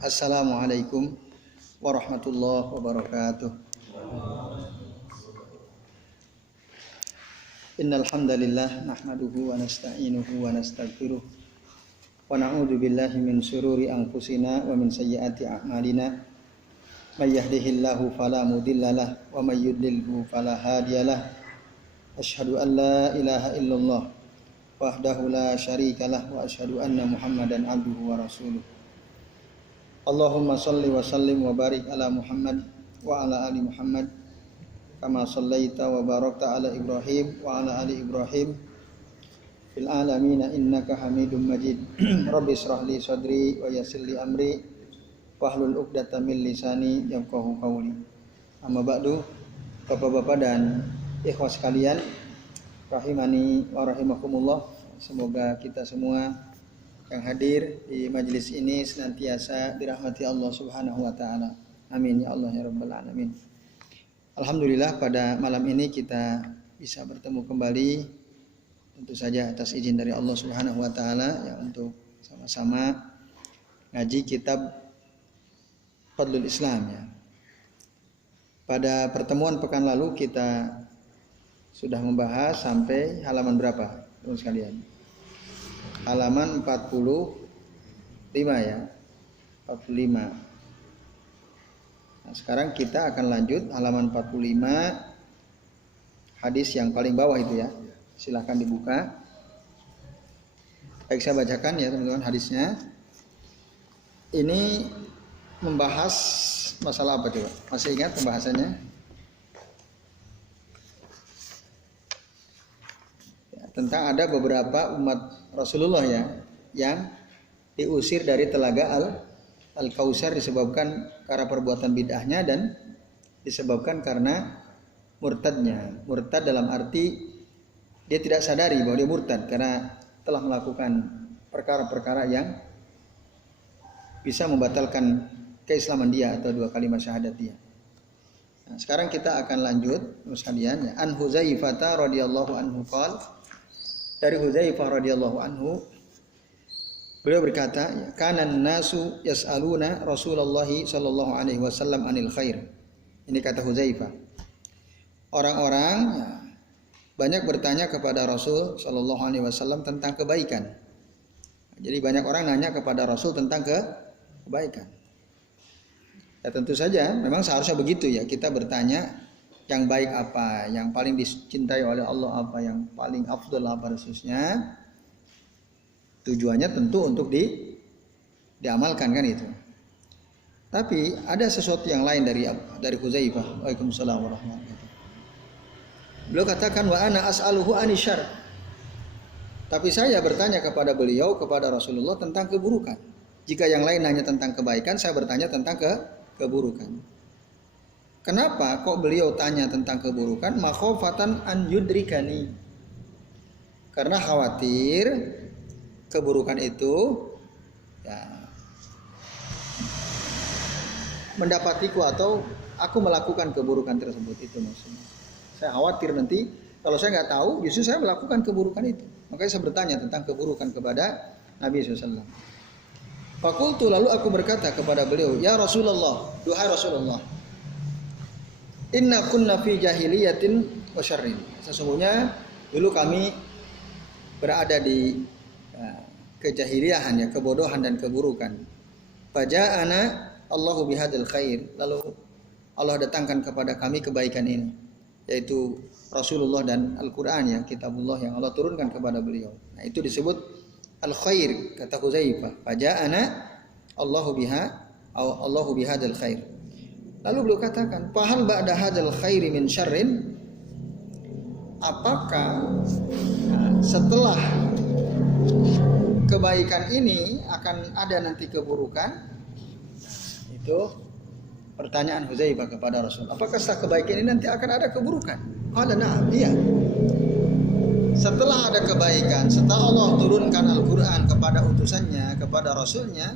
Assalamualaikum warahmatullahi wabarakatuh. Innal hamdalillah nahmaduhu wa nasta'inuhu wa nastaghfiruh wa na'udzu billahi min shururi anfusina wa min sayyiati a'malina. May yahdihillahu fala mudhillalah wa may yudlilhu fala hadiyalah. Asyhadu an la ilaha illallah wahdahu la syarikalah wa asyhadu anna Muhammadan abduhu wa rasuluh. Allahumma shalli wa sallim wa barik ala Muhammad wa ala ali Muhammad kama shallaita wa barakta ala Ibrahim wa ala ali Ibrahim fil alamin innaka Hamidum Majid. Rabbi shrah li sadri wa yassir li amri wahlul 'uqdatam min lisani yafqahu qawli. Amma ba'du, Bapak-bapak dan ikhwah sekalian, rahimani wa rahimakumullah. Semoga kita semua yang hadir di majelis ini senantiasa dirahmati Allah Subhanahu wa taala. Amin ya Allah ya rabbal alamin. Alhamdulillah pada malam ini kita bisa bertemu kembali, tentu saja atas izin dari Allah Subhanahu wa taala, ya, untuk sama-sama ngaji kitab Fadlul Islam, ya. Pada pertemuan pekan lalu kita sudah membahas sampai halaman berapa, teman sekalian? Halaman 45, ya. 45. Nah, sekarang kita akan lanjut halaman 45, hadis yang paling bawah itu, ya. Silahkan dibuka. Baik, saya bacakan ya teman-teman hadisnya. Ini membahas masalah apa coba? Masih ingat pembahasannya? Tentang ada beberapa umat Rasulullah, ya, yang diusir dari telaga Al-Kautsar disebabkan karena perbuatan bid'ahnya dan disebabkan karena murtadnya. Murtad dalam arti dia tidak sadari bahwa dia murtad karena telah melakukan perkara-perkara yang bisa membatalkan keislaman dia atau dua kalimat syahadat dia. Nah, sekarang kita akan lanjut sekalian, ya. An Hudzaifah radhiyallahu anhu qala, dari Hudzaifah radhiyallahu anhu beliau berkata, kanan nasu yas'aluna Rasulullah sallallahu alaihi wasallam anil khair. Ini kata Hudzaifah. Orang-orang, ya, banyak bertanya kepada Rasul sallallahu alaihi wasallam tentang kebaikan. Jadi banyak orang nanya kepada Rasul tentang kebaikan. Ya tentu saja memang seharusnya begitu, ya. Kita bertanya yang baik apa, yang paling dicintai oleh Allah apa, yang paling afdal apa, khususnya tujuannya tentu untuk diamalkan, kan itu. Tapi ada sesuatu yang lain dari Hudzaifah. Waalaikumsalam warahmatullahi wabarakatuh. Beliau katakan wa ana as'aluhu anisyar. Tapi saya bertanya kepada beliau, kepada Rasulullah, tentang keburukan. Jika yang lain nanya tentang kebaikan, saya bertanya tentang keburukan. Kenapa kok beliau tanya tentang keburukan? Makhofatan an yudrikani. Karena khawatir keburukan itu, ya, mendapatiku atau aku melakukan keburukan tersebut, itu maksudnya. Saya khawatir nanti kalau saya nggak tahu, justru saya melakukan keburukan itu. Makanya saya bertanya tentang keburukan kepada Nabi SAW. Fakultu, lalu aku berkata kepada beliau, ya Rasulullah, duhai Rasulullah, inna kunna fi jahiliyatin wa syarrin. Sesungguhnya dulu kami berada di kejahiliahan, ya, kebodohan dan keburukan. Faja'ana Allahu bihadzal khair. Lalu Allah datangkan kepada kami kebaikan ini, yaitu Rasulullah dan Al-Qur'an, ya, kitabullah yang Allah turunkan kepada beliau. Nah, itu disebut al-khair, kata Hudzaifah. Faja'ana Allahu bihadzal khair. Lalu beliau katakan, fahal ba'da hadzal khairi min syarrin? Apakah setelah kebaikan ini akan ada nanti keburukan? Itu pertanyaan Hudzaifah kepada Rasul. Apakah setelah kebaikan ini nanti akan ada keburukan? Qala na'am, iya. Setelah ada kebaikan, setelah Allah turunkan Al-Qur'an kepada utusannya, kepada Rasulnya,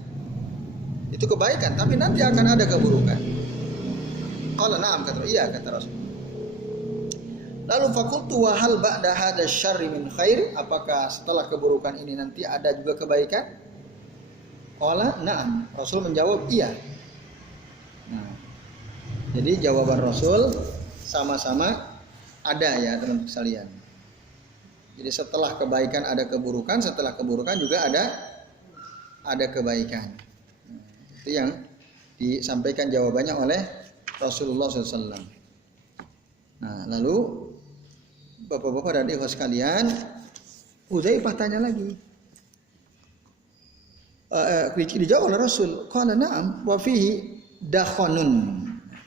itu kebaikan, tapi nanti akan ada keburukan. Qala na'am, kata iya, kata Rasul. Lalu fakultu wa hal ba'da hadza syarri min khair? Apakah setelah keburukan ini nanti ada juga kebaikan? Qala na'am. Rasul menjawab iya. Nah, jadi jawaban Rasul sama-sama ada ya teman-teman sekalian. Jadi setelah kebaikan ada keburukan, setelah keburukan juga ada kebaikan. Nah, itu yang disampaikan jawabannya oleh Rasulullah SAW. Nah, lalu bapak-bapak dan ibu sekalian, Hudzaifah tanya lagi. Dijawab oleh Rasul, qala na'am wa fihi dakhonun.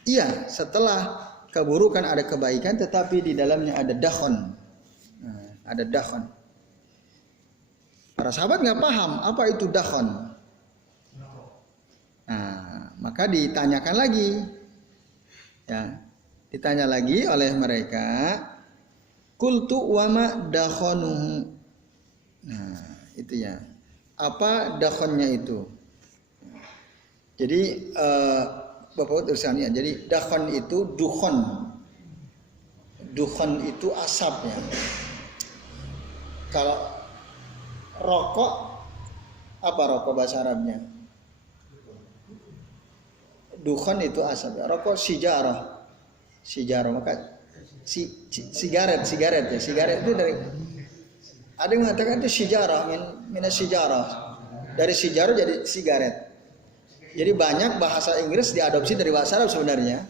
Iya, setelah keburukan ada kebaikan, tetapi di dalamnya ada dakhon. Nah, ada dakhon. Para sahabat nggak paham apa itu dakhon. Nah, maka ditanyakan lagi. Ya, ditanya lagi oleh mereka, qultu wa ma dakhonuhu. Nah, itu ya. Apa dakhonnya itu? Jadi Bapak tulisannya. Jadi dakhon itu dukhon. Dukhon itu asap ya. Kalau rokok, apa rokok bahasa Arabnya? Dukhon itu asap ya. Rokok sijarah. Sijarah maka sigaret ya. Sigaret itu dari, ada yang mengatakan itu sijarah min sijarah. Dari sijarah jadi sigaret. Jadi banyak bahasa Inggris diadopsi dari bahasa Arab sebenarnya.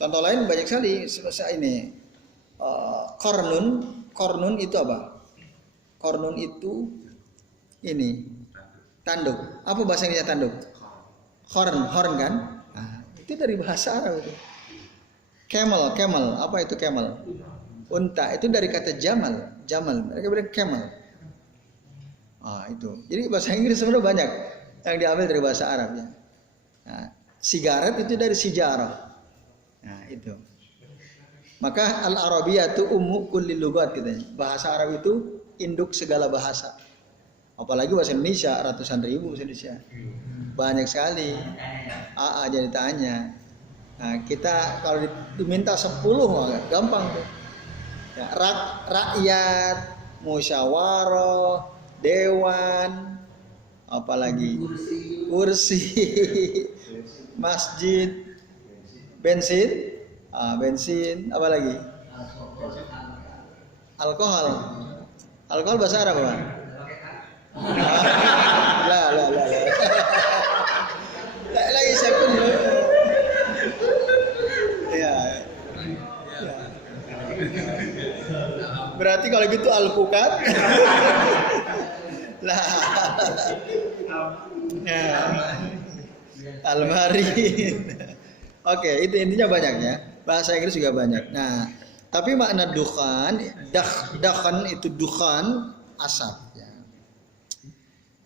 Contoh lain banyak sekali seperti ini. Kornun itu apa? Kornun itu ini tanduk. Apa bahasa Inggrisnya tanduk? Horn kan? Nah, itu dari bahasa Arab itu. Camel, apa itu camel? Unta, itu dari kata jamal. Mereka bilang camel. Itu. Jadi bahasa Inggris sebenarnya banyak yang diambil dari bahasa Arab ya. Nah, sigaret itu dari sijarah. Nah, itu. Maka al-Arabiyatu ummu kulli lughat katanya. Bahasa Arab itu induk segala bahasa. Apalagi bahasa Indonesia, ratusan ribu bahasa Indonesia. Banyak sekali. Jadi tanya. Nah, kita kalau diminta 10 gampang tuh. Ya, rakyat, musyawarah, dewan, apalagi kursi, masjid, bensin, apa lagi? Alkohol bahasa Arab apa? Lah. Lagi sekun. Ya. Berarti kalau gitu alpukat. Lah. Almari. Oke, itu intinya banyak ya. Bahasa Inggris juga banyak. Nah, tapi makna dukhan, dakhan itu dukhan asap ya.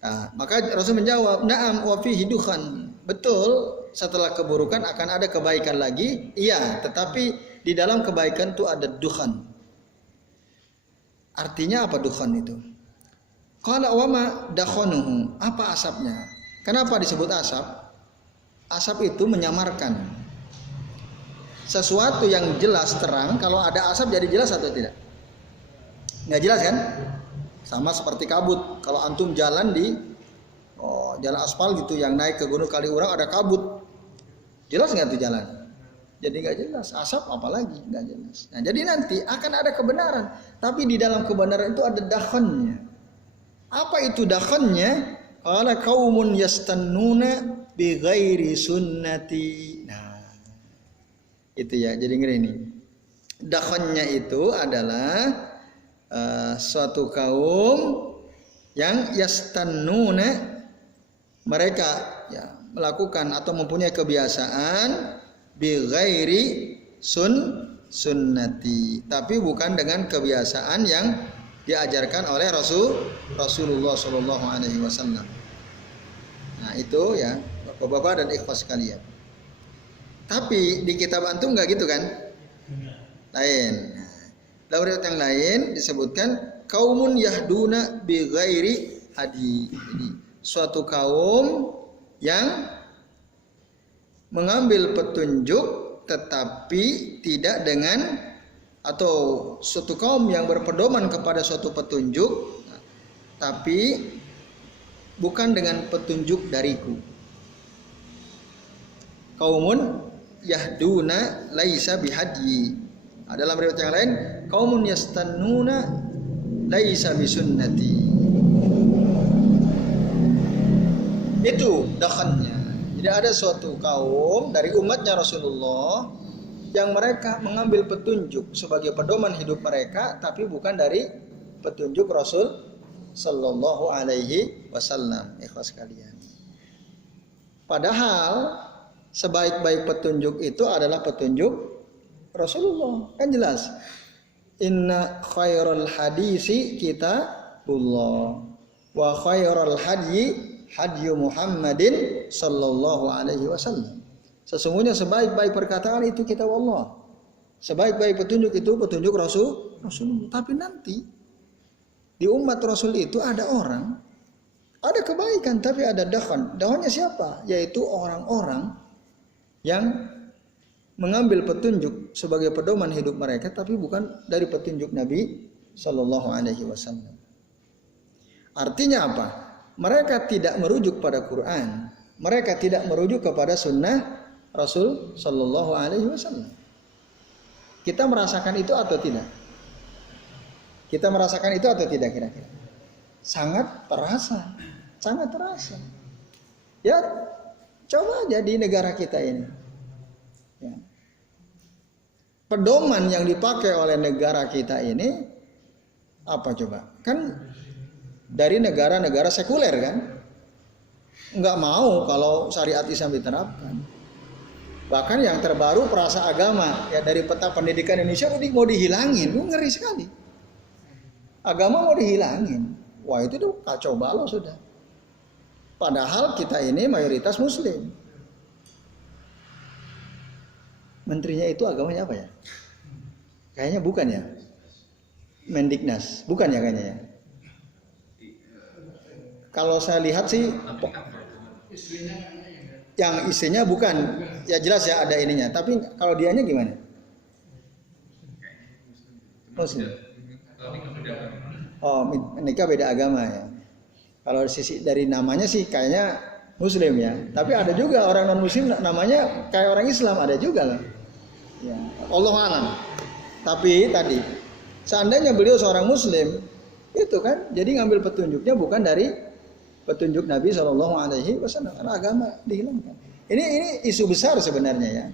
Nah, maka Rasul menjawab, "Na'am wa fihi dukhan." Betul, setelah keburukan akan ada kebaikan lagi. Iya, tetapi di dalam kebaikan itu ada dukhan. Artinya apa dukhan itu? Qala wa ma dakhanuhu. Apa asapnya? Kenapa disebut asap? Asap itu menyamarkan sesuatu yang jelas terang. Kalau ada asap jadi jelas atau tidak? Nggak jelas kan? Sama seperti kabut. Kalau antum jalan di jalan aspal gitu yang naik ke Gunung Kaliurang ada kabut, jelas nggak tuh jalan? Jadi nggak jelas. Asap apalagi nggak jelas. Nah, jadi nanti akan ada kebenaran, tapi di dalam kebenaran itu ada dakhonnya. Apa itu dakhonnya? Qala qaumun yastannuna bi ghairi sunnati. Nah, itu ya. Jadi ngeri ini. Dakhonnya itu adalah suatu kaum yang yastannuna, mereka ya melakukan atau mempunyai kebiasaan bi ghairi sunnati, tapi bukan dengan kebiasaan yang diajarkan oleh Rasulullah Shallallahu Alaihi Wasallam. Nah itu ya bapak-bapak dan ikhwah sekalian. Tapi di kitab antum nggak gitu kan? Lain. Dalam riwayat yang lain disebutkan kaumun yahduna bi ghairi hadi. Jadi suatu kaum yang mengambil petunjuk tetapi tidak dengan, atau suatu kaum yang berpedoman kepada suatu petunjuk tapi bukan dengan petunjuk dariku. Qaumun yahduna laisa bihadyi. Dalam riwayat yang lain, qaumun yastannuna laisa bisunnati. Itu dakhannya. Jadi ada suatu kaum dari umatnya Rasulullah yang mereka mengambil petunjuk sebagai pedoman hidup mereka, tapi bukan dari petunjuk Rasul Sallallahu Alaihi Wasallam. Ikhwas sekalian. Padahal sebaik-baik petunjuk itu adalah petunjuk Rasulullah. Kan jelas. Inna khairal hadisi kitabullah wa khairal hadyi hadyu Muhammadin sallallahu alaihi wasallam. Sesungguhnya sebaik-baik perkataan itu kitab Allah. Sebaik-baik petunjuk itu petunjuk Rasulullah. Tapi nanti di umat Rasul itu ada orang, ada kebaikan tapi ada dakhan. Dakhannya siapa? Yaitu orang-orang yang mengambil petunjuk sebagai pedoman hidup mereka tapi bukan dari petunjuk Nabi sallallahu alaihi wasallam. Artinya apa? Mereka tidak merujuk pada Quran, mereka tidak merujuk kepada sunnah Rasul Sallallahu Alaihi Wasallam. Kita merasakan itu atau tidak? Kita merasakan itu atau tidak kira-kira? Sangat terasa, sangat terasa. Ya, coba aja di negara kita ini. Ya. Pedoman yang dipakai oleh negara kita ini apa coba? Kan dari negara-negara sekuler kan, nggak mau kalau syariat Islam diterapkan. Bahkan yang terbaru perasa agama ya dari peta pendidikan Indonesia mau dihilangin, ngeri sekali. Agama mau dihilangin, wah itu tuh kacau balau sudah. Padahal kita ini mayoritas Muslim. Menterinya itu agamanya apa ya? Kayaknya bukan ya, Mendiknas, bukan ya kayaknya ya. Kalau saya lihat sih yang isinya bukan, ya jelas ya ada ininya. Tapi kalau dianya gimana? Muslim. Oh, nikah beda agama ya. Kalau sisi dari namanya sih kayaknya Muslim ya. Tapi ada juga orang non Muslim namanya kayak orang Islam, ada juga loh. Ya, Allahu a'lam. Tapi tadi seandainya beliau seorang Muslim, itu kan jadi ngambil petunjuknya bukan dari petunjuk Nabi Shallallahu Alaihi Wasallam, karena agama dihilangkan. Ini isu besar sebenarnya ya.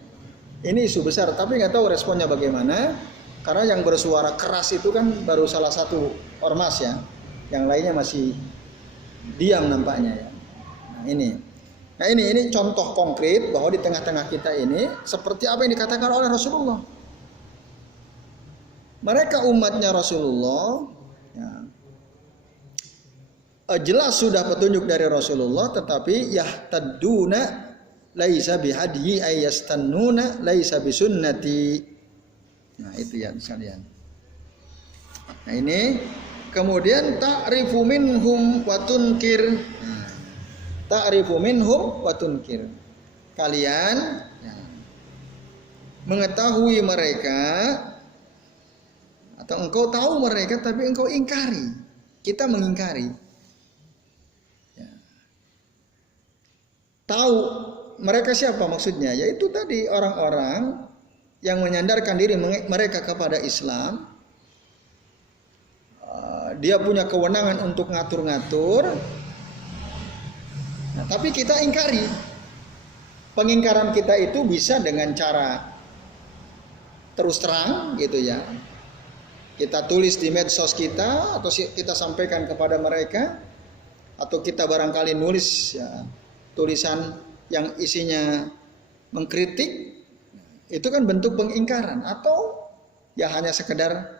Ini isu besar, tapi nggak tahu responnya bagaimana. Karena yang bersuara keras itu kan baru salah satu ormas ya, yang lainnya masih diam nampaknya ya. Nah ini contoh konkret bahwa di tengah-tengah kita ini seperti apa yang dikatakan oleh Rasulullah. Mereka umatnya Rasulullah. Ya, jelas sudah petunjuk dari Rasulullah, tetapi yahtaduna laisa bihadyi ayastannuna laisa bisunnati. Nah itu ya sekalian. Nah ini kemudian ta'rifu minhum wa tunkir. Ta'rifu minhum wa tunkir. Kalian mengetahui mereka atau engkau tahu mereka tapi engkau ingkari. Kita mengingkari. Tahu mereka siapa maksudnya? Yaitu tadi orang-orang yang menyandarkan diri mereka kepada Islam. Dia punya kewenangan untuk ngatur-ngatur. Nah, tapi kita ingkari. Pengingkaran kita itu bisa dengan cara terus terang gitu ya. Kita tulis di medsos kita atau kita sampaikan kepada mereka, atau kita barangkali nulis ya, tulisan yang isinya mengkritik, itu kan bentuk pengingkaran. Atau ya hanya sekedar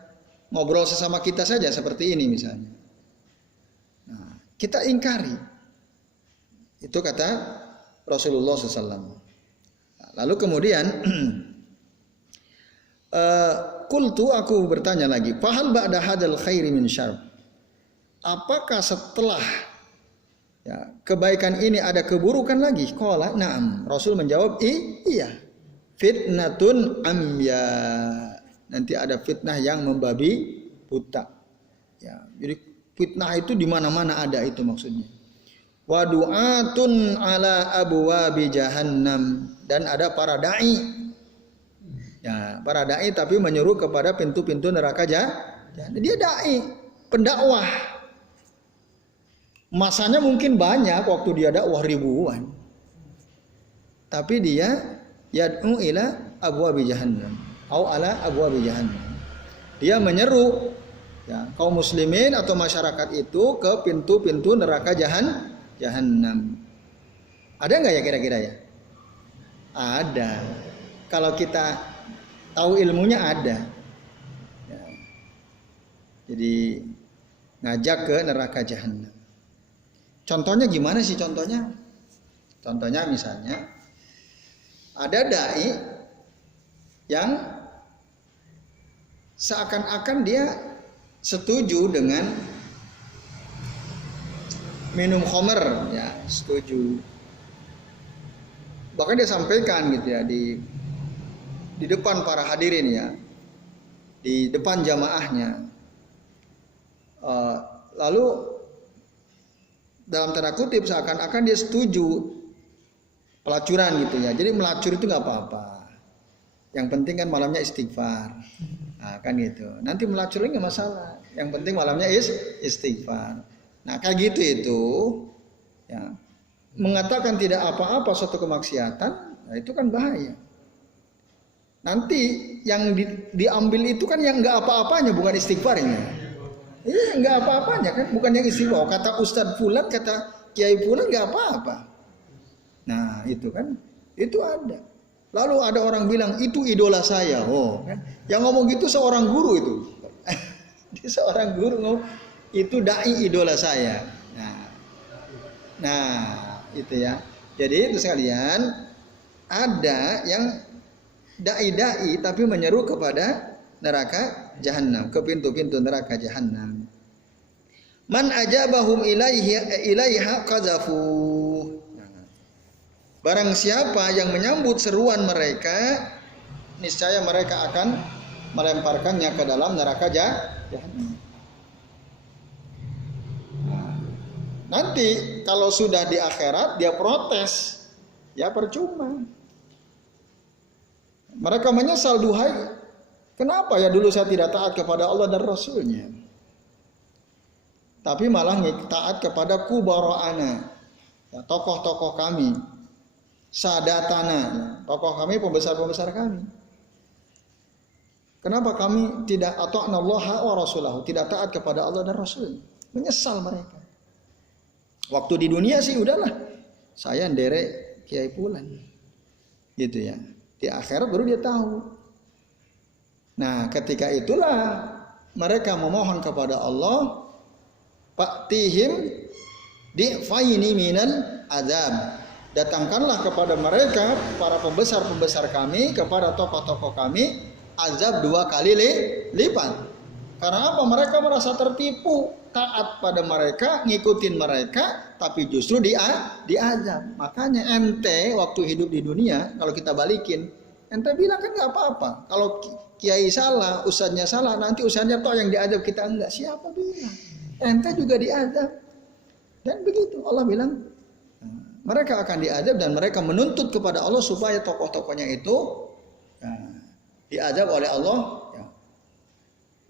ngobrol sesama kita saja seperti ini misalnya. Nah, kita ingkari. Itu kata Rasulullah SAW. Lalu kemudian qultu, aku bertanya lagi, fahal ba'da hadal khairi min syarr? Apakah setelah ya, kebaikan ini ada keburukan lagi? Qala na'am. Rasul menjawab, iya. Fitnatun amya. Nanti ada fitnah yang membabi buta. Ya, jadi fitnah itu di mana-mana ada itu maksudnya. wa du'atun ala abwabi jahannam, dan ada para dai. Ya, para dai tapi menyeru kepada pintu-pintu neraka jahanam. Dia dai, pendakwah. Masanya mungkin banyak waktu dia dakwah ribuan. Tapi dia yad'u ila abwabi jahannam au ala abwabi jahannam. Dia menyeru ya, kaum muslimin atau masyarakat itu ke pintu-pintu neraka Jahannam. Ada nggak ya kira-kira ya? Ada. Kalau kita tahu ilmunya ada. Ya. Jadi ngajak ke neraka Jahannam. Contohnya gimana sih contohnya? Contohnya misalnya ada dai yang seakan-akan dia setuju dengan minum khamr, ya setuju. Bahkan dia sampaikan gitu ya di depan para hadirin ya, di depan jamaahnya. Lalu dalam tanda kutip seakan-akan dia setuju pelacuran gitu ya. Jadi melacur itu nggak apa-apa. Yang penting kan malamnya istighfar. Nah, kan gitu. Nanti melacur nggak masalah. Yang penting malamnya istighfar. Nah kayak gitu itu ya, mengatakan tidak apa-apa suatu kemaksiatan, nah itu kan bahaya. Nanti yang diambil itu kan yang nggak apa-apanya, bukan istighfarnya. Iya nggak apa-apanya kan, bukan yang istighfar. Kata Ustadz Fulan, kata Kiai Fulan nggak apa-apa. Nah itu kan, itu ada. Lalu ada orang bilang itu idola saya. Oh kan, yang ngomong gitu seorang guru itu. Dia seorang guru ngomong itu dai idola saya. Nah, itu ya. Jadi itu sekalian, ada yang dai-dai tapi menyeru kepada neraka Jahannam, ke pintu-pintu neraka Jahannam. Man ajabahum ilaiha qazafu. Barang siapa yang menyambut seruan mereka, niscaya mereka akan melemparkannya ke dalam neraka Jahannam. Nanti kalau sudah di akhirat dia protes, ya percuma. Mereka menyesal, duhai, kenapa ya dulu saya tidak taat kepada Allah dan Rasulnya, tapi malah taat kepada kubara'ana, ya, tokoh-tokoh kami, sadatana, ya, tokoh kami, pembesar-pembesar kami. Kenapa kami tidak ata'na Allah wa Rasulahu, tidak taat kepada Allah dan Rasul? Menyesal mereka. Waktu di dunia sih udahlah, saya nderek Kiai Fulan, gitu ya. Di akhirat baru dia tahu. Nah, ketika itulah mereka memohon kepada Allah, Faktihim di'faini minal azab. Datangkanlah kepada mereka, para pembesar-pembesar kami, kepada tokoh-tokoh kami, azab 2 kali lipat. Karena apa? Mereka merasa tertipu, taat pada mereka, ngikutin mereka, tapi justru diazab. Makanya ente waktu hidup di dunia, kalau kita balikin, ente bilang kan nggak apa-apa. Kalau kiai salah, ustadznya salah, nanti ustadznya toh yang diazab, kita enggak. Siapa bilang? Ente juga diazab. Dan begitu Allah bilang, mereka akan diazab dan mereka menuntut kepada Allah supaya tokoh-tokohnya itu diazab oleh Allah.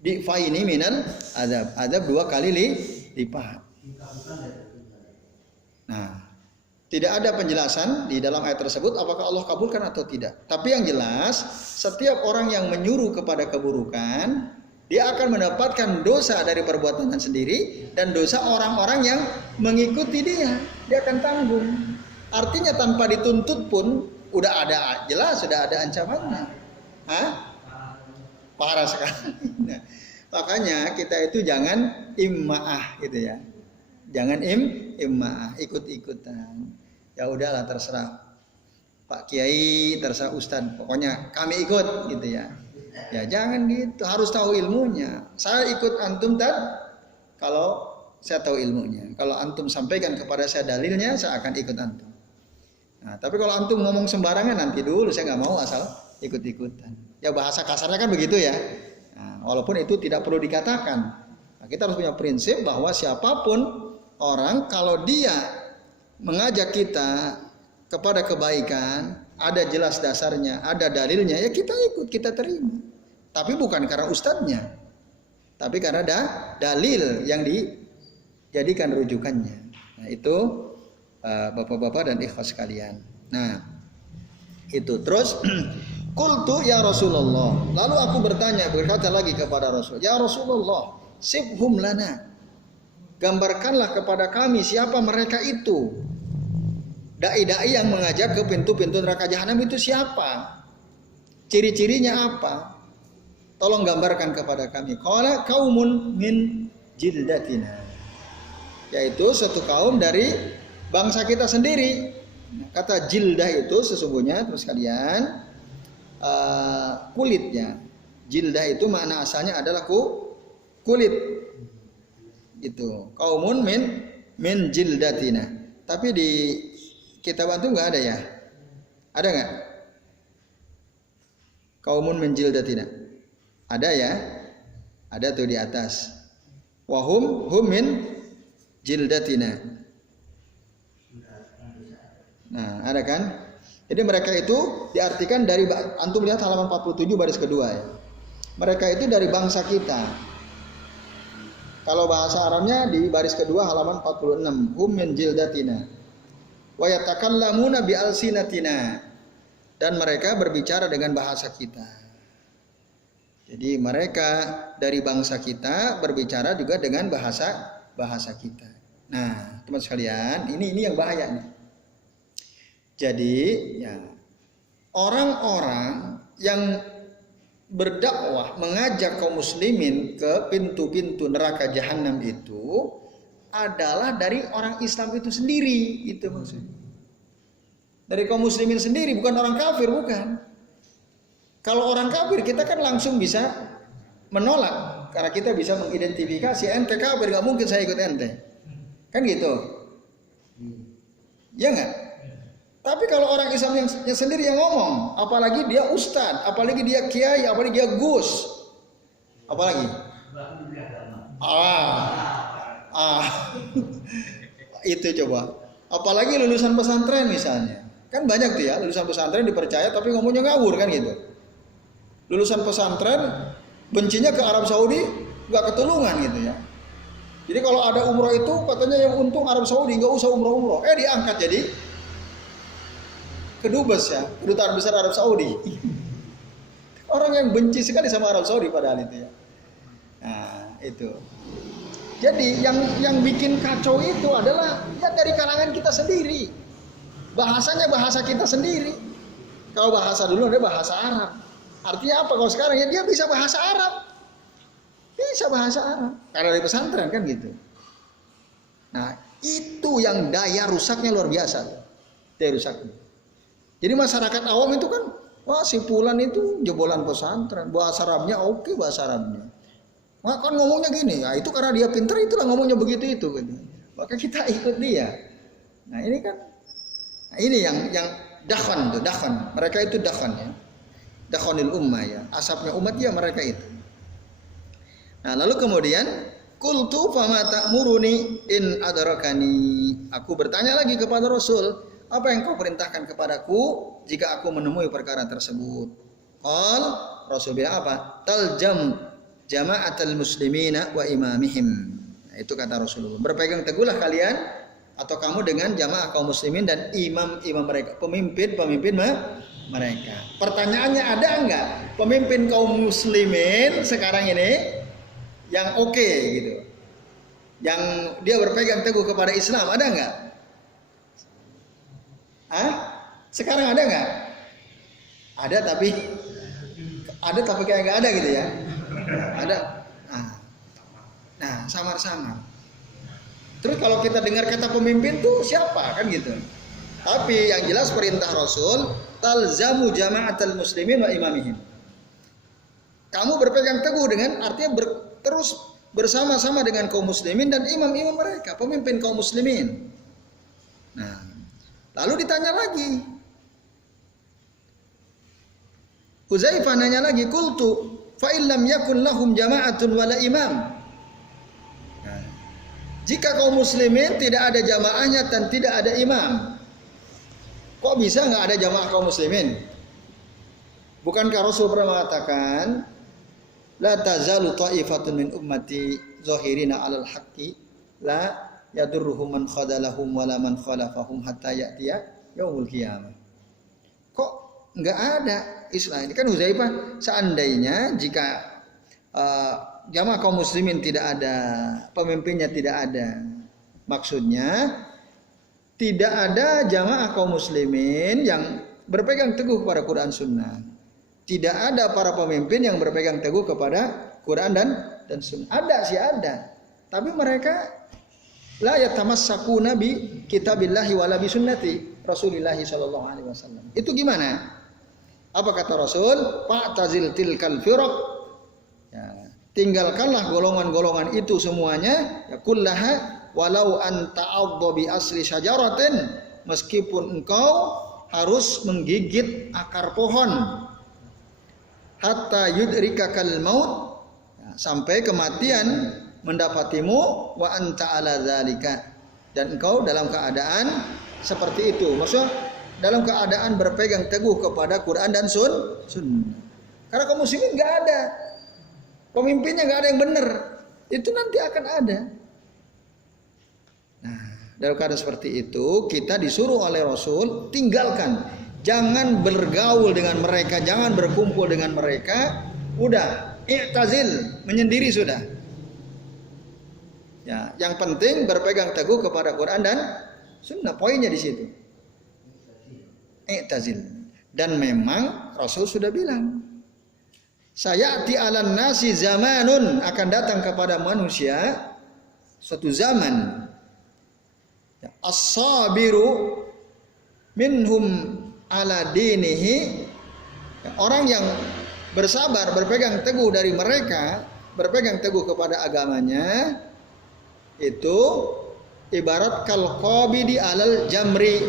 Di faini minal azab 2 kali lipat. Nah, tidak ada penjelasan di dalam ayat tersebut apakah Allah kabulkan atau tidak. Tapi yang jelas, setiap orang yang menyuruh kepada keburukan, dia akan mendapatkan dosa dari perbuatannya sendiri dan dosa orang-orang yang mengikuti dia. Dia akan tanggung. Artinya tanpa dituntut pun udah ada, jelas sudah ada ancamannya. Parah sekali. Nah, makanya kita itu jangan immaah gitu ya. Jangan immaah, ikut-ikutan. Ya udahlah terserah Pak Kiai, terserah Ustadz, pokoknya kami ikut gitu ya. Ya jangan gitu, harus tahu ilmunya. Saya ikut antum kalau saya tahu ilmunya. Kalau antum sampaikan kepada saya dalilnya, saya akan ikut antum. Nah, tapi kalau antum ngomong sembarangan, nanti dulu saya nggak mau asal ikut-ikutan. Ya bahasa kasarnya kan begitu ya. Nah, walaupun itu tidak perlu dikatakan. Nah, kita harus punya prinsip bahwa siapapun orang kalau dia mengajak kita kepada kebaikan, ada jelas dasarnya, ada dalilnya, ya kita ikut, kita terima. Tapi bukan karena ustadznya, tapi karena ada dalil yang dijadikan rujukannya. Nah itu bapak-bapak dan ikhwas sekalian. Nah itu terus qultu ya Rasulullah, lalu aku berkata lagi kepada Rasul, ya Rasulullah, sifhum lana, gambarkanlah kepada kami siapa mereka itu. Dai-dai yang mengajak ke pintu-pintu neraka jahanam itu siapa? Ciri-cirinya apa? Tolong gambarkan kepada kami. Qala qaumun min jildatina, yaitu satu kaum dari bangsa kita sendiri. Kata jildah itu sesungguhnya terus kalian kulitnya. Jildah itu makna asalnya adalah kulit. Itu qaumun min jildatina. Tapi di kitab itu nggak ada ya? Ada nggak? Qaumun min jildatina. Ada ya? Ada tuh di atas. Wahum min jildatina. Nah, ada kan? Jadi mereka itu diartikan dari, antum lihat halaman 47 baris kedua ya. Mereka itu dari bangsa kita. Kalau bahasa Arabnya di baris kedua halaman 46, hum min jildatina. Wa yatakallamuna bi alsinatina. Dan mereka berbicara dengan bahasa kita. Jadi mereka dari bangsa kita berbicara juga dengan bahasa kita. Nah, teman sekalian, ini yang bahaya nih. Jadi, ya, orang-orang yang berdakwah mengajak kaum muslimin ke pintu-pintu neraka jahanam itu adalah dari orang Islam itu sendiri, itu maksudnya. Dari kaum muslimin sendiri, bukan orang kafir, bukan. Kalau orang kafir kita kan langsung bisa menolak karena kita bisa mengidentifikasi ente kafir, nggak mungkin saya ikut ente, kan gitu, ya nggak? Tapi kalau orang Islam yang sendiri yang ngomong, apalagi dia ustadz, apalagi dia kiai, apalagi dia gus, apalagi, itu coba, apalagi lulusan pesantren misalnya, kan banyak tuh ya lulusan pesantren dipercaya tapi ngomongnya ngawur kan gitu. Lulusan pesantren bencinya ke Arab Saudi nggak ketulungan gitu ya. Jadi kalau ada umroh itu katanya yang untung Arab Saudi, nggak usah umroh. Diangkat jadi kedubes ya, kedutaan besar Arab Saudi. Orang yang benci sekali sama Arab Saudi padahal itu ya. Nah itu. Jadi yang bikin kacau itu adalah ya dari kalangan kita sendiri. Bahasanya bahasa kita sendiri. Kalau bahasa dulu ada bahasa Arab. Artinya apa kalau sekarang ya dia bisa bahasa Arab. Bisa bahasa Arab. Karena dari pesantren kan gitu. Nah, itu yang daya rusaknya luar biasa. Daya rusaknya. Jadi masyarakat awam itu kan, wah si Fulan itu jebolan pesantren, bahasa Arabnya oke bahasa Arabnya. Wah kan ngomongnya gini, ya itu karena dia pintar itulah ngomongnya begitu itu. Gitu. Maka kita ikut dia. Nah ini kan, nah ini yang dakhan tuh, dakhan. Mereka itu dakhan ya. Dakhonil ummah ya, asapnya umat ya mereka itu. Nah lalu kemudian qultu fama ta'muruni in adrakani. Aku bertanya lagi kepada Rasul, apa yang kau perintahkan kepadaku jika aku menemui perkara tersebut? Qal, Rasul bilang apa? Taljam jama'atal muslimina wa imamihim. Nah, itu kata Rasulullah. Berpegang teguhlah kalian atau kamu dengan jamaah kaum muslimin dan imam-imam mereka, pemimpin mereka. Pertanyaannya ada enggak pemimpin kaum muslimin sekarang ini yang oke gitu, yang dia berpegang teguh kepada Islam, ada enggak? Sekarang ada enggak? Ada tapi kayak enggak ada gitu ya. Ada. Nah, samar-samar. Terus kalau kita dengar kata pemimpin tuh siapa kan gitu. Tapi yang jelas perintah Rasul, talzamu jama'atal muslimin wa imamihim. Kamu berpegang teguh dengan artinya terus bersama-sama dengan kaum muslimin dan imam-imam mereka, pemimpin kaum muslimin. Nah, lalu ditanya lagi. Huzaifah nanya lagi, qultu fa illam yakun lahum jama'atun wala imam. Nah, jika kaum muslimin tidak ada jamaahnya dan tidak ada imam. Kok bisa nggak ada jamaah kaum muslimin? Bukankah Rasul pernah mengatakan, la tazalu ta'ifatun min ummati zahirina 'alal haqqi la yadurruhum man khadalahum wala man khalafahum hatta ya'tiya yaumul qiyamah. Kok nggak ada Islam? Ini kan Hudzaifah, seandainya jika jamaah kaum muslimin tidak ada, pemimpinnya tidak ada, maksudnya tidak ada jamaah kaum muslimin yang berpegang teguh kepada Quran Sunnah. Tidak ada para pemimpin yang berpegang teguh kepada Quran dan Sunnah. Ada sih ada, tapi mereka la yatamassakuna bi kitabillahi wala bi sunnati Rasulillah sallallahu alaihi wasallam. Itu gimana? Apa kata Rasul? Fa'tazil tilkal firaq. Ya, tinggalkanlah golongan-golongan itu semuanya, ya kullaha walau anta adha bi asli syajaratin, meskipun engkau harus menggigit akar pohon, hatta yudrikakal maut, ya, sampai kematian mendapatimu, wa anta ala dzalika, dan engkau dalam keadaan seperti itu. Maksudnya dalam keadaan berpegang teguh kepada Quran dan Sunnah. Karena kaum muslimin nggak ada, pemimpinnya nggak ada yang benar, itu nanti akan ada. Nah, dalam keadaan seperti itu kita disuruh oleh Rasul tinggalkan, jangan bergaul dengan mereka, jangan berkumpul dengan mereka. Udah, i'tazil, menyendiri sudah. Ya, yang penting berpegang teguh kepada Quran dan Sunnah. Poinnya di situ. I'tazil. Dan memang Rasul sudah bilang, sayati 'alan nasi zamanun, akan datang kepada manusia suatu zaman, as-sabiru minhum ala dinihi, orang yang bersabar berpegang teguh dari mereka, berpegang teguh kepada agamanya, itu ibarat kal qabidi alal jamri,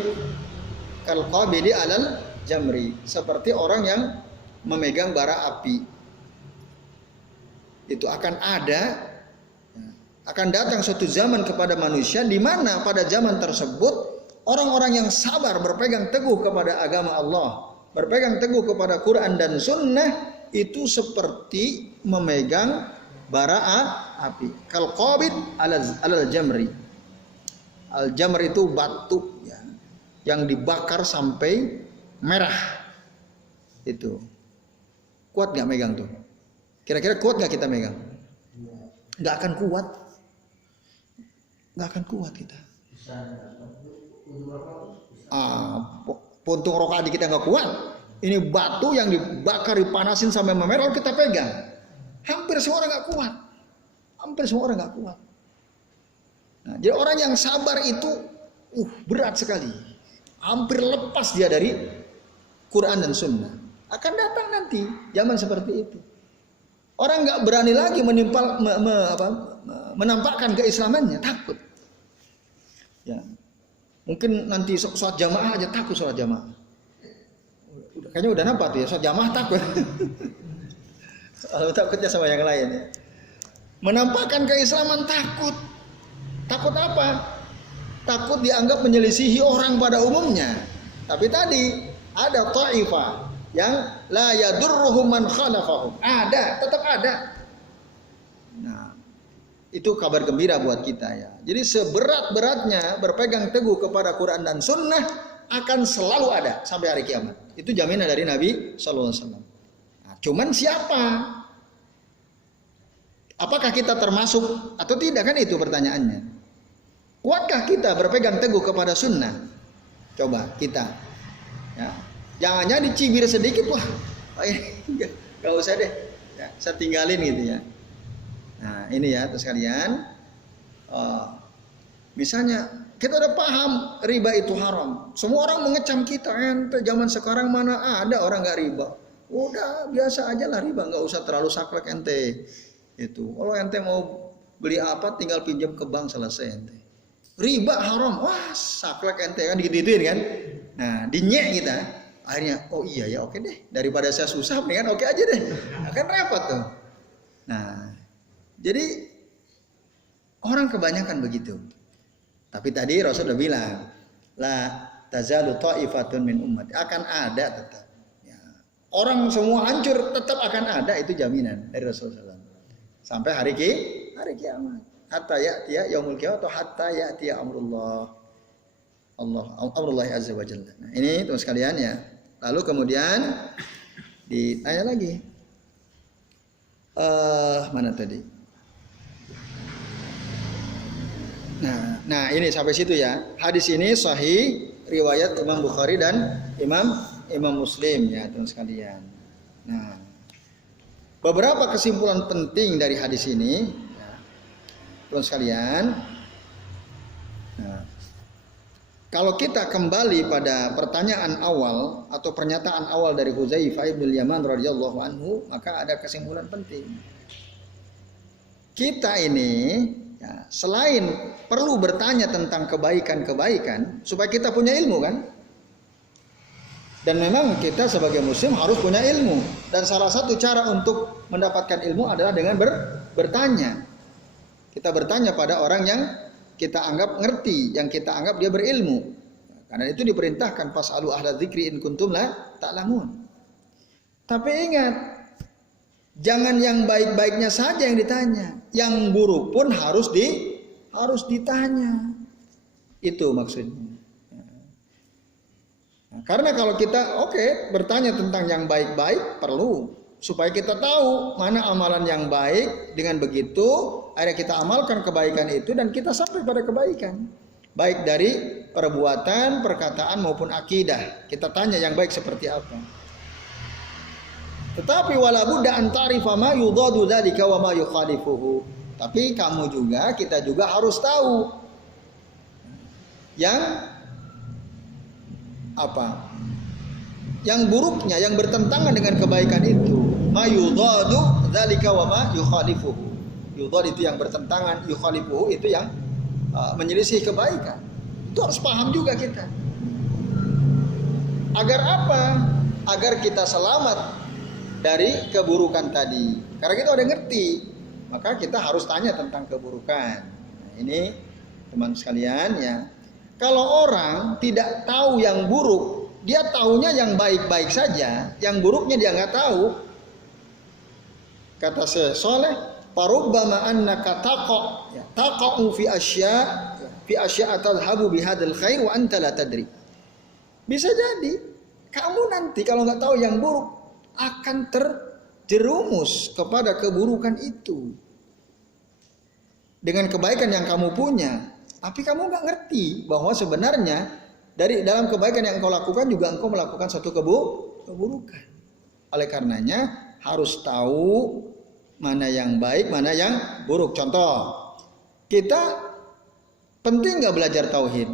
kal qabidi alal jamri, seperti orang yang memegang bara api. Itu akan ada, akan datang suatu zaman kepada manusia di mana pada zaman tersebut orang-orang yang sabar berpegang teguh kepada agama Allah, berpegang teguh kepada Quran dan Sunnah, itu seperti memegang bara api. Kal qabid alal jamri. Al jamr itu batu, ya, yang dibakar sampai merah. Itu kuat nggak megang tuh? Kira-kira kuat nggak kita megang? Nggak akan kuat, nggak akan kuat kita. Puntung rokaat kita nggak kuat. Ini batu yang dibakar, dipanasin sampai memerah, lalu kita pegang. Hampir semua orang nggak kuat. Hampir semua orang nggak kuat. Nah, jadi orang yang sabar itu berat sekali. Hampir lepas dia dari Quran dan Sunnah. Akan datang nanti zaman seperti itu. Orang nggak berani lagi menampakkan keislamannya, takut. Ya, mungkin nanti sholat jamaah aja takut, sholat jamaah. Kayaknya udah nampak tuh ya, sholat jamaah takut. Takutnya sama yang lain ya. Menampakkan keislaman takut. Takut apa? Takut dianggap menyelisihi orang pada umumnya. Tapi tadi ada ta'ifah yang la yadurruhum man khalafahum. Ada, tetap ada. Nah, itu kabar gembira buat kita ya. Jadi seberat-beratnya berpegang teguh kepada Quran dan Sunnah akan selalu ada sampai hari kiamat. Itu jaminan dari Nabi sallallahu alaihi wasallam. Nah, cuman siapa? Apakah kita termasuk atau tidak, kan itu pertanyaannya. Kuatkah kita berpegang teguh kepada Sunnah? Coba kita. Ya. Jangan dicibir sedikit, wah, gak usah deh, ya, saya tinggalin gitu ya. Nah ini ya terus kalian, misalnya kita udah paham riba itu haram, semua orang mengecam kita, ente zaman sekarang mana ada orang nggak riba, udah biasa aja lah riba, nggak usah terlalu saklek ente. Itu kalau ente mau beli apa tinggal pinjam ke bank selesai ente. Riba haram, wah saklek ente kan digituin kan. Nah dinyek kita. Akhirnya, oh iya ya oke deh, daripada saya susah mendingan oke aja deh, akan repot tuh. Nah, jadi Orang kebanyakan begitu. Tapi tadi Rasul sudah bilang, la tazalu ta'ifatun min ummati, akan ada tetap. Ya. Orang semua hancur, tetap akan ada, itu jaminan dari Rasulullah SAW. Sampai hari kiamat. Hatta ya'tiya yaumul qiyamah atau hatta ya'tiya amrullah azza wa jalla. Nah, ini teman sekalian ya. Lalu kemudian ditanya lagi. Mana tadi? Nah, ini sampai situ ya. Hadis ini sahih riwayat Imam Bukhari dan Imam Muslim ya, teman sekalian. Nah, beberapa kesimpulan penting dari hadis ini, ya, teman sekalian. Nah, kalau kita kembali pada pertanyaan awal atau pernyataan awal dari Hudzaifah bin Yaman radhiyallahu anhu, maka ada kesimpulan penting. Kita ini ya, selain perlu bertanya tentang kebaikan-kebaikan supaya kita punya ilmu kan? Dan memang kita sebagai muslim harus punya ilmu. Dan salah satu cara untuk mendapatkan ilmu adalah dengan bertanya. Kita bertanya pada orang yang kita anggap ngerti, yang kita anggap dia berilmu. Karena itu diperintahkan fas'alu ahla dzikri in kuntum la ta'lamun. Tapi ingat, jangan yang baik-baiknya saja yang ditanya, yang buruk pun harus ditanya. Itu maksudnya. Nah, karena kalau kita bertanya tentang yang baik-baik perlu supaya kita tahu mana amalan yang baik, dengan begitu akhirnya kita amalkan kebaikan itu dan kita sampai pada kebaikan. Baik dari perbuatan, perkataan maupun akidah. Kita tanya yang baik seperti apa. Tetapi wala budda an ta'rifa ma yudadu dzalika wa ma yukhalifuhu. Tapi kita juga harus tahu yang apa? Yang buruknya, yang bertentangan dengan kebaikan itu. Ma yudadu dzalika wa ma yukhalifuhu. Yudad itu yang bertentangan, yukhalifuhu itu yang menyelisih kebaikan. Itu harus paham juga kita. Agar apa? Agar kita selamat dari keburukan tadi. Karena kita udah ngerti, maka kita harus tanya tentang keburukan. Nah, ini teman sekalian ya. Kalau orang tidak tahu yang buruk, dia taunya yang baik-baik saja, yang buruknya dia nggak tahu. Kata Syekh Saleh, farubbama annaka taqa'u fi asya tadhhabu bihadzal khair wa anta la tadri. Bisa jadi kamu nanti kalau nggak tahu yang buruk akan terjerumus kepada keburukan itu dengan kebaikan yang kamu punya, tapi kamu nggak ngerti bahwa sebenarnya dari dalam kebaikan yang engkau lakukan juga engkau melakukan suatu keburukan. Oleh karenanya harus tahu mana yang baik, mana yang buruk. Contoh, kita penting nggak belajar tauhid?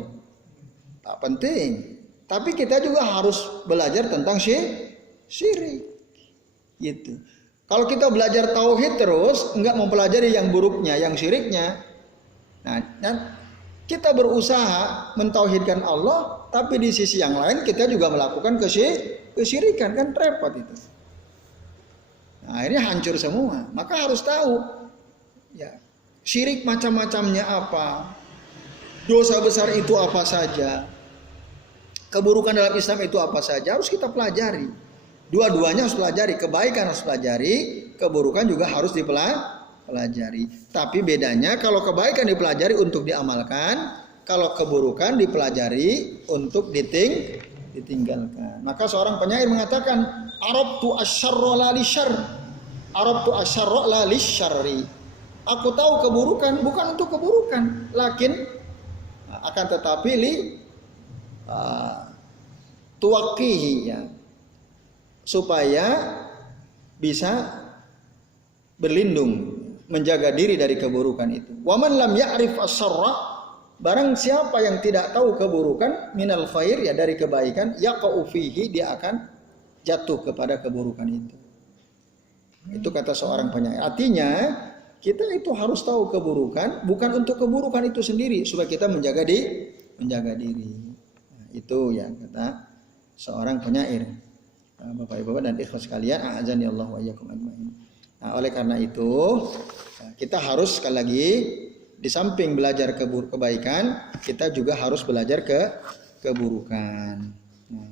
Tak penting. Tapi kita juga harus belajar tentang syirik. Gitu. Kalau kita belajar tauhid terus, nggak mempelajari yang buruknya, yang syiriknya, nah kita berusaha mentauhidkan Allah, tapi di sisi yang lain kita juga melakukan kesyirikan, kan repot itu. Nah, akhirnya hancur semua. Maka harus tahu, ya, syirik macam-macamnya apa, dosa besar itu apa saja, keburukan dalam Islam itu apa saja, harus kita pelajari. Dua-duanya harus pelajari, kebaikan harus pelajari, keburukan juga harus dipelajari. Tapi bedanya kalau kebaikan dipelajari untuk diamalkan, kalau keburukan dipelajari untuk ditinggalkan. Maka seorang penyair mengatakan, arabtu asyarra la lisyarr, arabtu asyarra la lisyarri. Aku tahu keburukan bukan untuk keburukan, lakin akan tetapi tuwaqihi, ya, supaya bisa berlindung, menjaga diri dari keburukan itu. Wa man lam ya'rif as-sarra, barang siapa yang tidak tahu keburukan, minal khair, ya, dari kebaikan, yaqa'u fihi, dia akan jatuh kepada keburukan itu. Itu kata seorang penyair. Artinya kita itu harus tahu keburukan, bukan untuk keburukan itu sendiri, supaya kita menjaga diri. Nah, itu ya kata seorang penyair. Bapak Ibu dan ikhwas sekalian, a'azani Allah wa iyyakum ajmain. Nah, oleh karena itu kita harus sekali lagi di samping belajar kebaikan, kita juga harus belajar keburukan. Nah,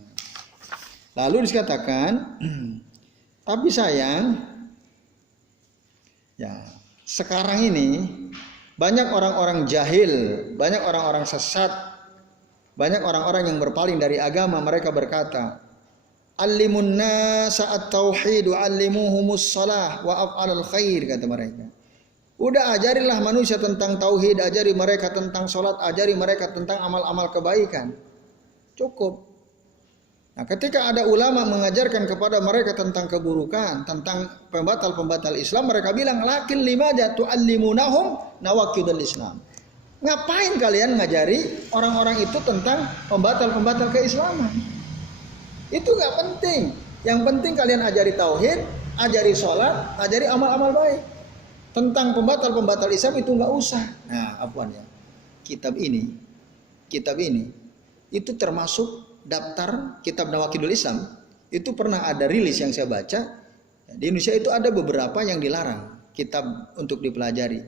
lalu dikatakan, tapi sayang, ya sekarang ini banyak orang-orang jahil, banyak orang-orang sesat, banyak orang-orang yang berpaling dari agama. Mereka berkata, "Allimun nasa at-tauhid wa allimuhumus shalah wa af'alal khair," kata mereka. Udah ajarilah manusia tentang tauhid, ajari mereka tentang salat, ajari mereka tentang amal-amal kebaikan. Cukup. Nah, ketika ada ulama mengajarkan kepada mereka tentang keburukan, tentang pembatal-pembatal Islam, mereka bilang, "Lakin limadza tu'allimunahum nawaqidul Islam." Ngapain kalian ngajari orang-orang itu tentang pembatal-pembatal keislaman? Itu nggak penting. Yang penting kalian ajari tauhid, ajari sholat, ajari amal-amal baik. Tentang pembatal-pembatal Islam itu nggak usah. Nah, apaan ya? Kitab ini itu termasuk daftar kitab Nawaqidul Islam. Itu pernah ada rilis yang saya baca. Di Indonesia itu ada beberapa yang dilarang kitab untuk dipelajari.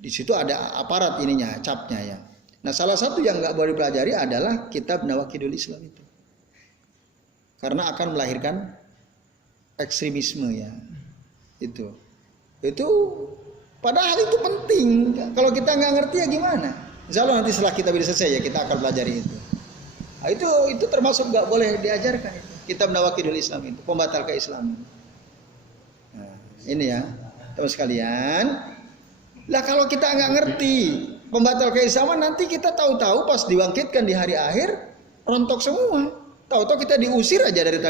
Di situ ada aparat ininya, capnya ya. Nah, salah satu yang nggak boleh dipelajari adalah kitab Nawaqidul Islam itu, karena akan melahirkan ekstremisme ya. Itu padahal itu penting. Kalau kita nggak ngerti ya gimana? Insya Allah nanti setelah kita bisa selesai ya kita akan pelajari itu. Nah, itu termasuk nggak boleh diajarkan itu. Kitab Nawaqidul Islam itu pembatal keislaman. Nah, ini ya teman sekalian. Lah kalau kita nggak ngerti pembatal keislaman, nanti kita tahu-tahu pas dibangkitkan di hari akhir rontok semua. Tahu-tahu kita diusir aja dari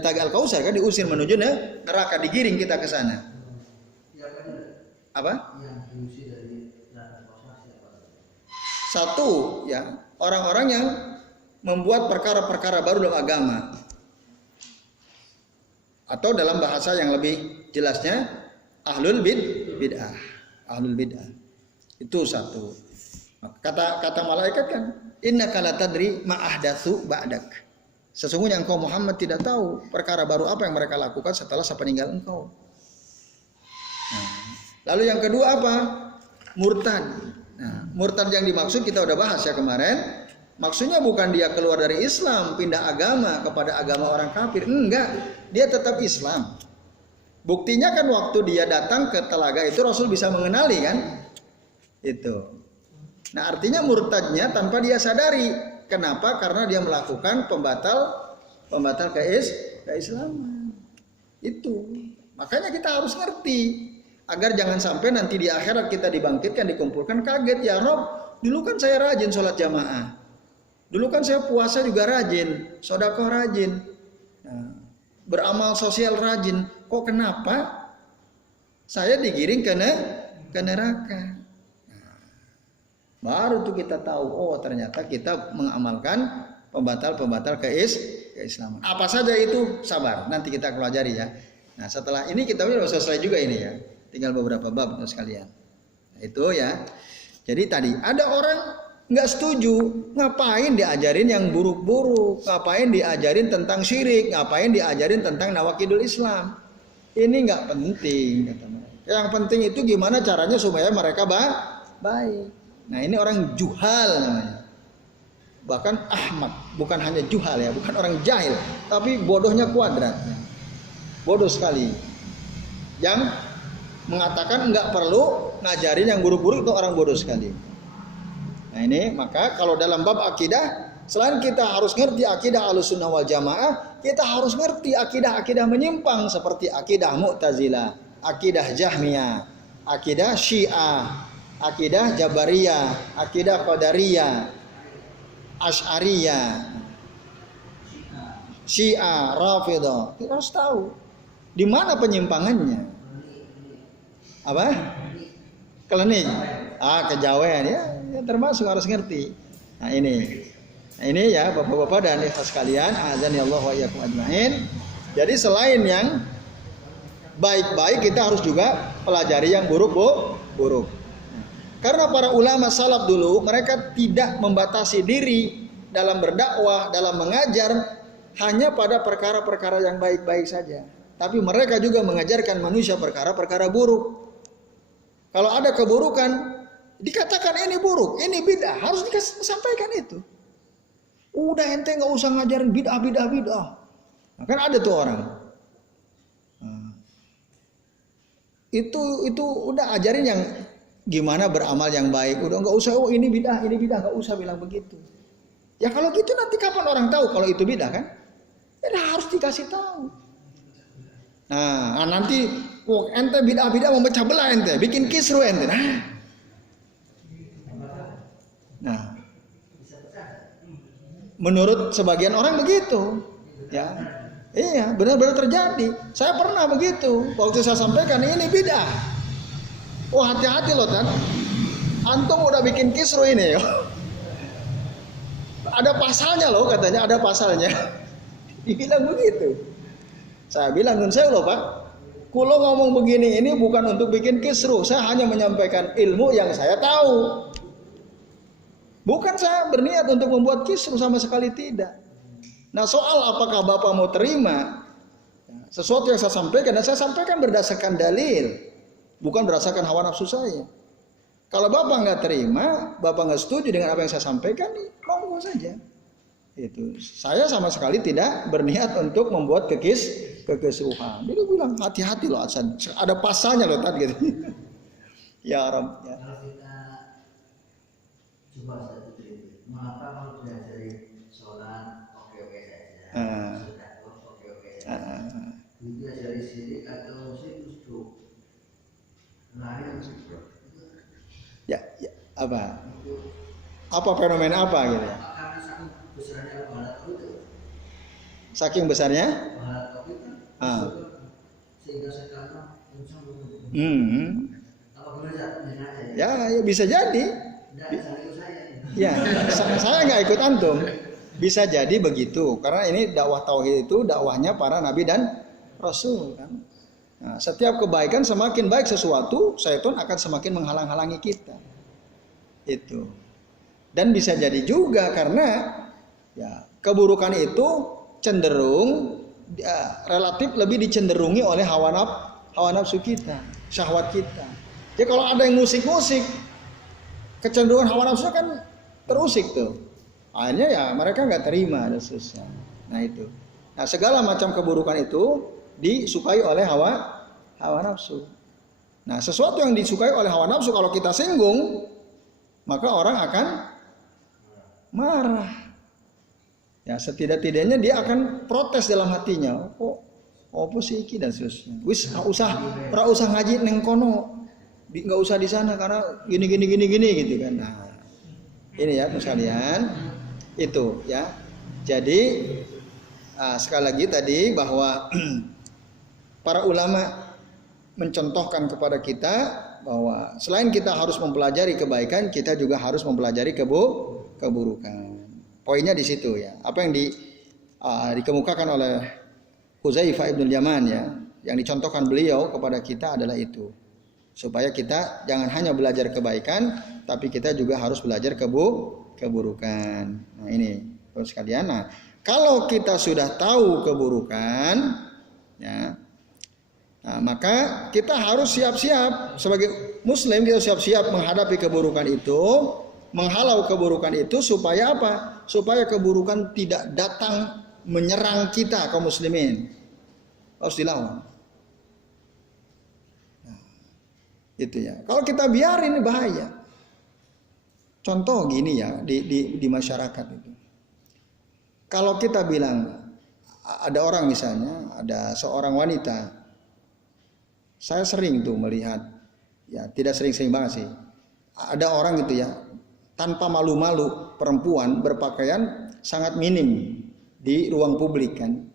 Thaga Al-Kautsar, kan diusir menuju neraka, digiring kita ke sana. Apa? Satu ya, orang-orang yang membuat perkara-perkara baru dalam agama. Atau dalam bahasa yang lebih jelasnya ahlul bid'ah. Ahlul bid'ah. Itu satu. Kata malaikat kan, innaka la tadri ma ahdatsu ba'dak. Sesungguhnya engkau Muhammad tidak tahu perkara baru apa yang mereka lakukan setelah sepeninggal engkau. Nah, lalu yang kedua apa? Murtad. Nah, murtad yang dimaksud kita udah bahas ya kemarin. Maksudnya bukan dia keluar dari Islam, pindah agama kepada agama orang kafir. Enggak, dia tetap Islam. Buktinya kan waktu dia datang ke telaga itu Rasul bisa mengenali kan? Itu. Nah, artinya murtadnya tanpa dia sadari. Kenapa? Karena dia melakukan pembatal keislaman. Itu. Makanya kita harus ngerti agar jangan sampai nanti di akhirat kita dibangkitkan, dikumpulkan kaget, ya Rob, dulu kan saya rajin sholat jamaah. Dulu kan saya puasa juga rajin, sedekah rajin. Nah, beramal sosial rajin. Kok kenapa saya digiring ke neraka? Baru tuh kita tahu, oh ternyata kita mengamalkan pembatal keislaman. Apa saja itu? Sabar, nanti kita pelajari ya. Nah, setelah ini kita udah selesai juga ini ya. Tinggal beberapa bab sekalian. Nah, itu ya. Jadi tadi ada orang nggak setuju, ngapain diajarin yang buruk-buruk, ngapain diajarin tentang syirik, ngapain diajarin tentang nawaqidul Islam. Ini nggak penting kata mereka. Yang penting itu gimana caranya supaya mereka baik. Nah, ini orang juhal namanya. Bahkan ahmak, bukan hanya juhal ya, bukan orang jahil, tapi bodohnya kuadrat. Bodoh sekali. Yang mengatakan enggak perlu ngajarin yang buruk-buruk itu orang bodoh sekali. Nah, ini maka kalau dalam bab akidah, selain kita harus ngerti akidah Ahlussunnah wal Jamaah, kita harus ngerti akidah-akidah menyimpang seperti akidah Mu'tazilah, akidah Jahmiyah, akidah Syiah, akidah Jabariyah, akidah Qadariyah, Asy'ariyah, Syiah, Rafidhah. Kita harus tahu di mana penyimpangannya. Apa? Klenik. Kejawen ya, termasuk harus ngerti. Nah, ini ya Bapak-bapak dan ikhwan sekalian, azani Allah wa iyyakum ajmain. Jadi selain yang baik-baik, kita harus juga pelajari yang buruk. Karena para ulama salaf dulu, mereka tidak membatasi diri dalam berdakwah, dalam mengajar hanya pada perkara-perkara yang baik-baik saja. Tapi mereka juga mengajarkan manusia perkara-perkara buruk. Kalau ada keburukan, dikatakan ini buruk, ini bid'ah, harus disampaikan itu. Udah ente nggak usah ngajarin bid'ah. Nah, kan ada tuh orang. Nah, itu udah ajarin yang gimana beramal yang baik. Udah nggak usah, oh ini bid'ah, nggak usah bilang begitu. Ya kalau gitu nanti kapan orang tahu kalau itu bid'ah kan? Ya harus dikasih tahu. Nah nanti ente bid'ah memecah belah ente, bikin kisru ente. Nah, menurut sebagian orang begitu, ya, iya benar-benar terjadi. Saya pernah begitu. Waktu saya sampaikan ini bid'ah. Oh hati-hati loh Tan, antum udah bikin kisru ini. Ada pasalnya loh katanya, ada pasalnya. Dibilang begitu. Saya bilang nun saya loh Pak, kulo ngomong begini ini bukan untuk bikin kisru, saya hanya menyampaikan ilmu yang saya tahu. Bukan saya berniat untuk membuat kisru, sama sekali tidak. Nah soal apakah Bapak mau terima sesuatu yang saya sampaikan, dan saya sampaikan berdasarkan dalil, bukan berdasarkan hawa nafsu saya. Kalau Bapak nggak terima, Bapak nggak setuju dengan apa yang saya sampaikan, monggo saja. Itu saya sama sekali tidak berniat untuk membuat kekisruhan. Dia bilang hati-hati loh, ada pasalnya loh tadi gitu. Ya Rabb. Ya. Kalau kita coba satu kritik, mengapa kalau diajari sholat oke-oke saja, sudah oke-oke saja, diajari syirik atau musik justru lari musik. Ya, apa? Apa fenomena apa gitu ya? Karena saking besarnya balat itu. Saking besarnya? Balat itu sehingga sekarang apa boleh ya bisa jadi. Ya, saya nggak ikut antum. Bisa jadi begitu, karena ini dakwah tauhid itu dakwahnya para nabi dan rasul kan. Nah, setiap kebaikan semakin baik sesuatu, syaitan akan semakin menghalang-halangi kita. Itu. Dan bisa jadi juga karena ya keburukan itu cenderung relatif lebih dicenderungi oleh hawa nafsu kita, syahwat kita. Jadi kalau ada yang musik-musik, kecenderungan hawa nafsu kan terusik tuh. Akhirnya ya mereka nggak terima dan seterusnya. Nah itu. Nah segala macam keburukan itu disukai oleh hawa nafsu. Nah, sesuatu yang disukai oleh hawa nafsu kalau kita singgung, maka orang akan marah. Ya, setidak-tidaknya dia akan protes dalam hatinya. Oh, apa sih iki dan seterusnya. Wis ora usah ngaji neng kono. Enggak usah di sana karena gini gitu kan. Nah, ini ya sekalian itu ya. Jadi sekali lagi tadi bahwa para ulama mencontohkan kepada kita bahwa selain kita harus mempelajari kebaikan, kita juga harus mempelajari keburukan. Poinnya di situ ya. Apa yang dikemukakan oleh Hudzaifah ibn Yaman ya, yang dicontohkan beliau kepada kita adalah itu. Supaya kita jangan hanya belajar kebaikan, tapi kita juga harus belajar keburukan. Nah ini terus sekalian. Nah, kalau kita sudah tahu keburukan, ya. Nah, maka kita harus siap-siap sebagai muslim, kita siap-siap menghadapi keburukan itu, menghalau keburukan itu supaya apa? Supaya keburukan tidak datang menyerang kita kaum muslimin. Harus dilawan. Nah, itu ya. Kalau kita biarin bahaya. Contoh gini ya di masyarakat itu. Kalau kita bilang ada orang misalnya, ada seorang wanita. Saya sering tuh melihat, ya tidak sering-sering banget sih. Ada orang gitu ya, tanpa malu-malu perempuan berpakaian sangat minim di ruang publik kan.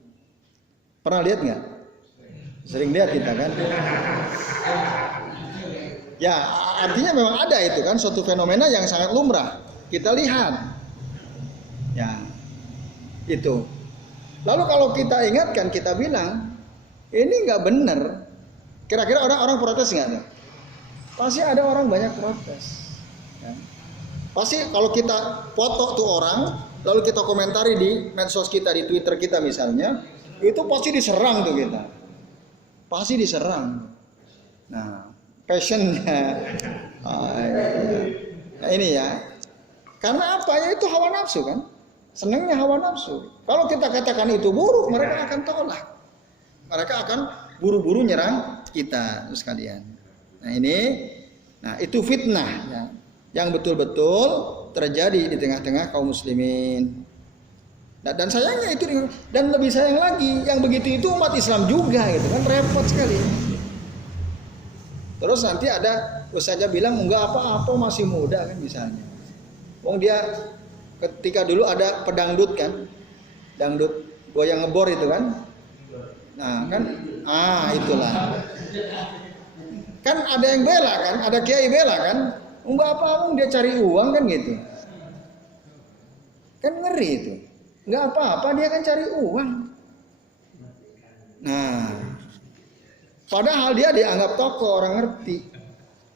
Pernah lihat nggak? Sering lihat kita kan. Ya artinya memang ada itu kan suatu fenomena yang sangat lumrah. Kita lihat. Ya itu. Lalu kalau kita ingatkan, kita bilang ini nggak benar. Kira-kira orang protes nggak? Pasti ada orang banyak protes. Ya. Pasti kalau kita foto tuh orang, lalu kita komentari di medsos kita, di Twitter kita misalnya, itu pasti diserang tuh kita. Pasti diserang. Nah, passionnya. Nah, ini ya. Karena apa? Ya itu hawa nafsu kan. Senangnya hawa nafsu. Kalau kita katakan itu buruk, mereka akan tolak. Mereka akan buru-buru nyerang kita sekalian. Nah itu fitnah ya, yang betul-betul terjadi di tengah-tengah kaum muslimin. Dan sayangnya itu, dan lebih sayang lagi, yang begitu itu umat Islam juga gitu kan, repot sekali. Terus nanti ada ustaznya bilang enggak apa-apa masih muda kan misalnya. Wong dia ketika dulu ada pedangdut kan, dangdut goyang ngebor itu kan. Nah kan, itulah. Kan ada yang bela kan, ada kiai bela kan, enggak apa-apa dia cari uang kan gitu. Kan ngeri itu. Enggak apa-apa dia kan cari uang. Nah, padahal dia dianggap tokoh, orang ngerti.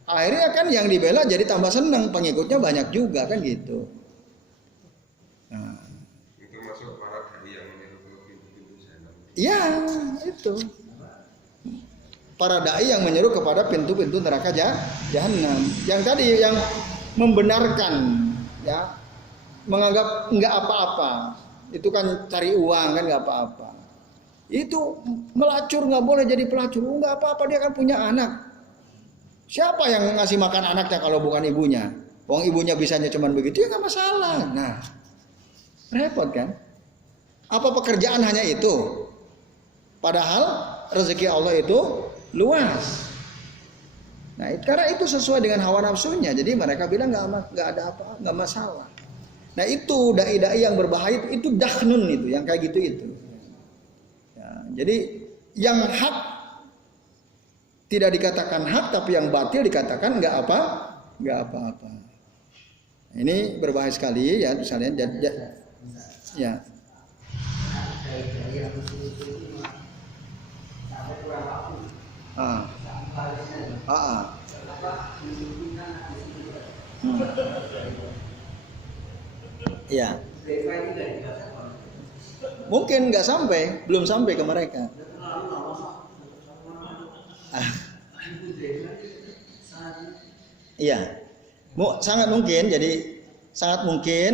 Akhirnya kan yang dibela jadi tambah seneng, pengikutnya banyak juga kan gitu. Nah, itu masuk para dai yang menyeru ke pintu-pintu jahanam. iya, itu. Para dai yang menyeru kepada pintu-pintu neraka jahanam. Yang tadi yang membenarkan ya, menganggap enggak apa-apa. Itu kan cari uang kan enggak apa-apa. Itu melacur nggak boleh jadi pelacur, nggak apa-apa dia kan punya anak. Siapa yang ngasih makan anaknya kalau bukan ibunya? Wong ibunya bisanya cuman begitu ya nggak masalah. Nah, repot kan? Apa pekerjaan hanya itu? Padahal rezeki Allah itu luas. Nah, karena itu sesuai dengan hawa nafsunya, jadi mereka bilang nggak ada apa, nggak masalah. Nah itu dai-dai yang berbahaya itu dahnun itu, yang kayak gitu itu. Ya, jadi yang hak tidak dikatakan hak, tapi yang batil dikatakan nggak apa-apa. Ini berbahaya sekali ya, misalnya. Ya. Ya. Mungkin nggak sampai, belum sampai ke mereka. Iya, sangat mungkin. Jadi sangat mungkin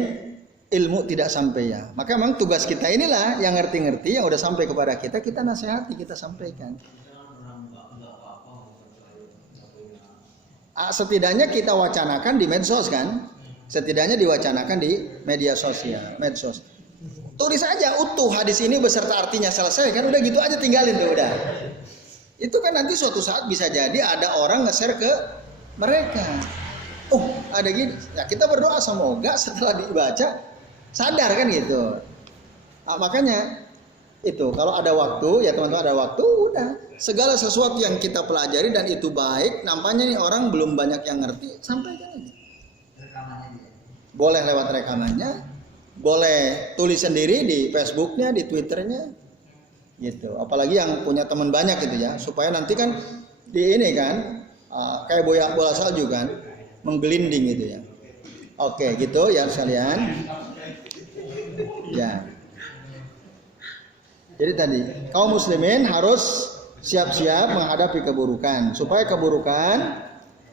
ilmu tidak sampai ya. Maka memang tugas kita inilah yang ngerti-ngerti, yang udah sampai kepada kita, kita nasihati, kita sampaikan. Setidaknya kita wacanakan di medsos kan. Setidaknya diwacanakan di media sosial, medsos. Tulis aja utuh hadis ini beserta artinya, selesai kan, udah gitu aja, tinggalin tuh udah. Itu kan nanti suatu saat bisa jadi ada orang nge-share ke mereka. Oh, ada gini. Ya kita berdoa semoga setelah dibaca sadar kan gitu. Nah, makanya itu kalau ada waktu ya teman-teman, ada waktu udah segala sesuatu yang kita pelajari dan itu baik, nampaknya nih orang belum banyak yang ngerti, sampaikan aja. Boleh lewat rekamannya, boleh tulis sendiri di Facebooknya, di Twitternya, gitu. Apalagi yang punya teman banyak gitu ya, supaya nanti kan di ini kan kayak bola salju kan, menggelinding gitu ya. Oke, gitu ya sekalian. Ya. Jadi tadi kaum muslimin harus siap-siap menghadapi keburukan, supaya keburukan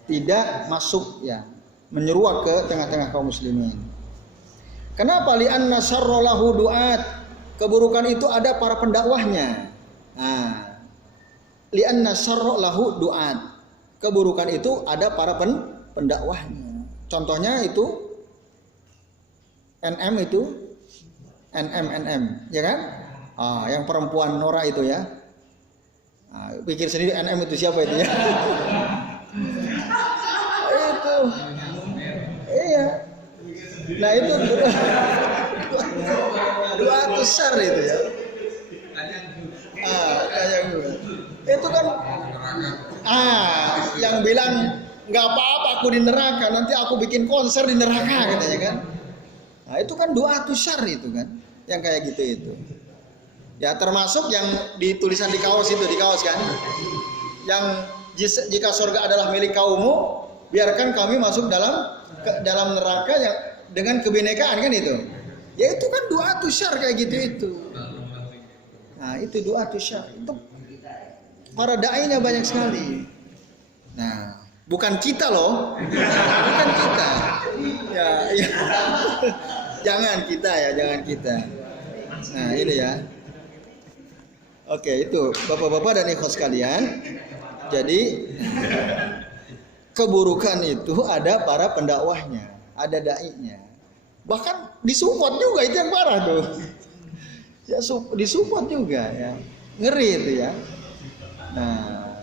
tidak masuk ya, menyeruak ke tengah-tengah kaum muslimin. Kenapa? Li'anna syarra lahu du'at. Keburukan itu ada para pendakwahnya. Nah, li'anna syarra lahu du'at. Keburukan itu ada para pendakwahnya. Contohnya itu NM, ya kan? Yang perempuan Nora itu ya. Pikir sendiri NM itu siapa itu ya? Itu. Iya. Nah itu dua besar itu ya. Itu kan yang bilang nggak apa-apa aku di neraka, nanti aku bikin konser di neraka katanya kan. Nah itu kan doa besar itu kan, yang kayak gitu itu. Ya termasuk yang ditulisan di kaos itu, di kaos kan, yang jika surga adalah milik kaummu, biarkan kami masuk dalam neraka yang dengan kebinekaan kan itu. Ya itu kan doa tusyar kayak gitu itu. Nah itu doa tusyar. Itu para dai-nya banyak sekali. Nah, bukan kita loh, bukan kita. Ya. Jangan kita. Nah, ini ya. Oke, itu Bapak-bapak dan ikhwas sekalian. Jadi keburukan itu ada para pendakwahnya, ada dai-nya. Bahkan disupport juga, itu yang parah tuh. Ya disupport juga ya. Ngeri itu ya. Nah,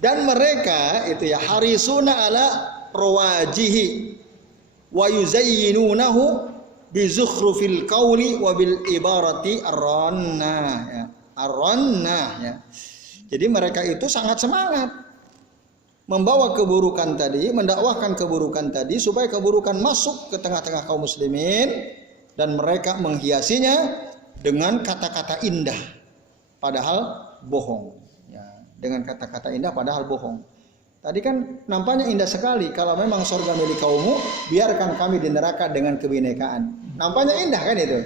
dan mereka itu ya harisuna ala rawajihi wa yuzayyinunahu bi zukhrufil qawli wa bil ibarati arranna ya. Arranna ya. Jadi mereka itu sangat semangat membawa keburukan tadi, mendakwahkan keburukan tadi supaya keburukan masuk ke tengah-tengah kaum muslimin dan mereka menghiasinya dengan kata-kata indah padahal bohong ya, dengan kata-kata indah padahal bohong. Tadi kan nampaknya indah sekali, kalau memang surga milik kaummu, biarkan kami di neraka dengan kebinekaan. Nampaknya indah kan itu?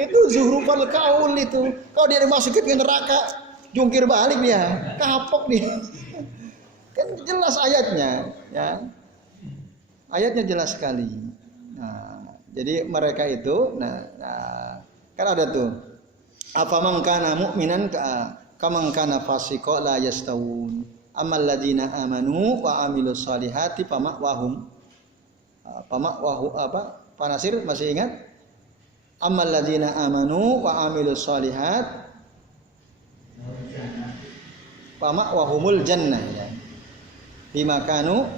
Itu zuhrufal qaul itu. Kalau dia dimasukin ke neraka, jungkir balik dia, kapok dia. Kan jelas ayatnya, ya. Ayatnya jelas sekali. Nah, jadi mereka itu, kan ada tuh. Apa mangkana mu'minan kaman kana fasiqo la yastawun. Amal ladina amanu wa amilus salihati pamakwahum. Pamakwahu apa? Panasir masih ingat? Amal ladina amanu wa amilus salihat pamakwahumul jannah ya. Bima kanu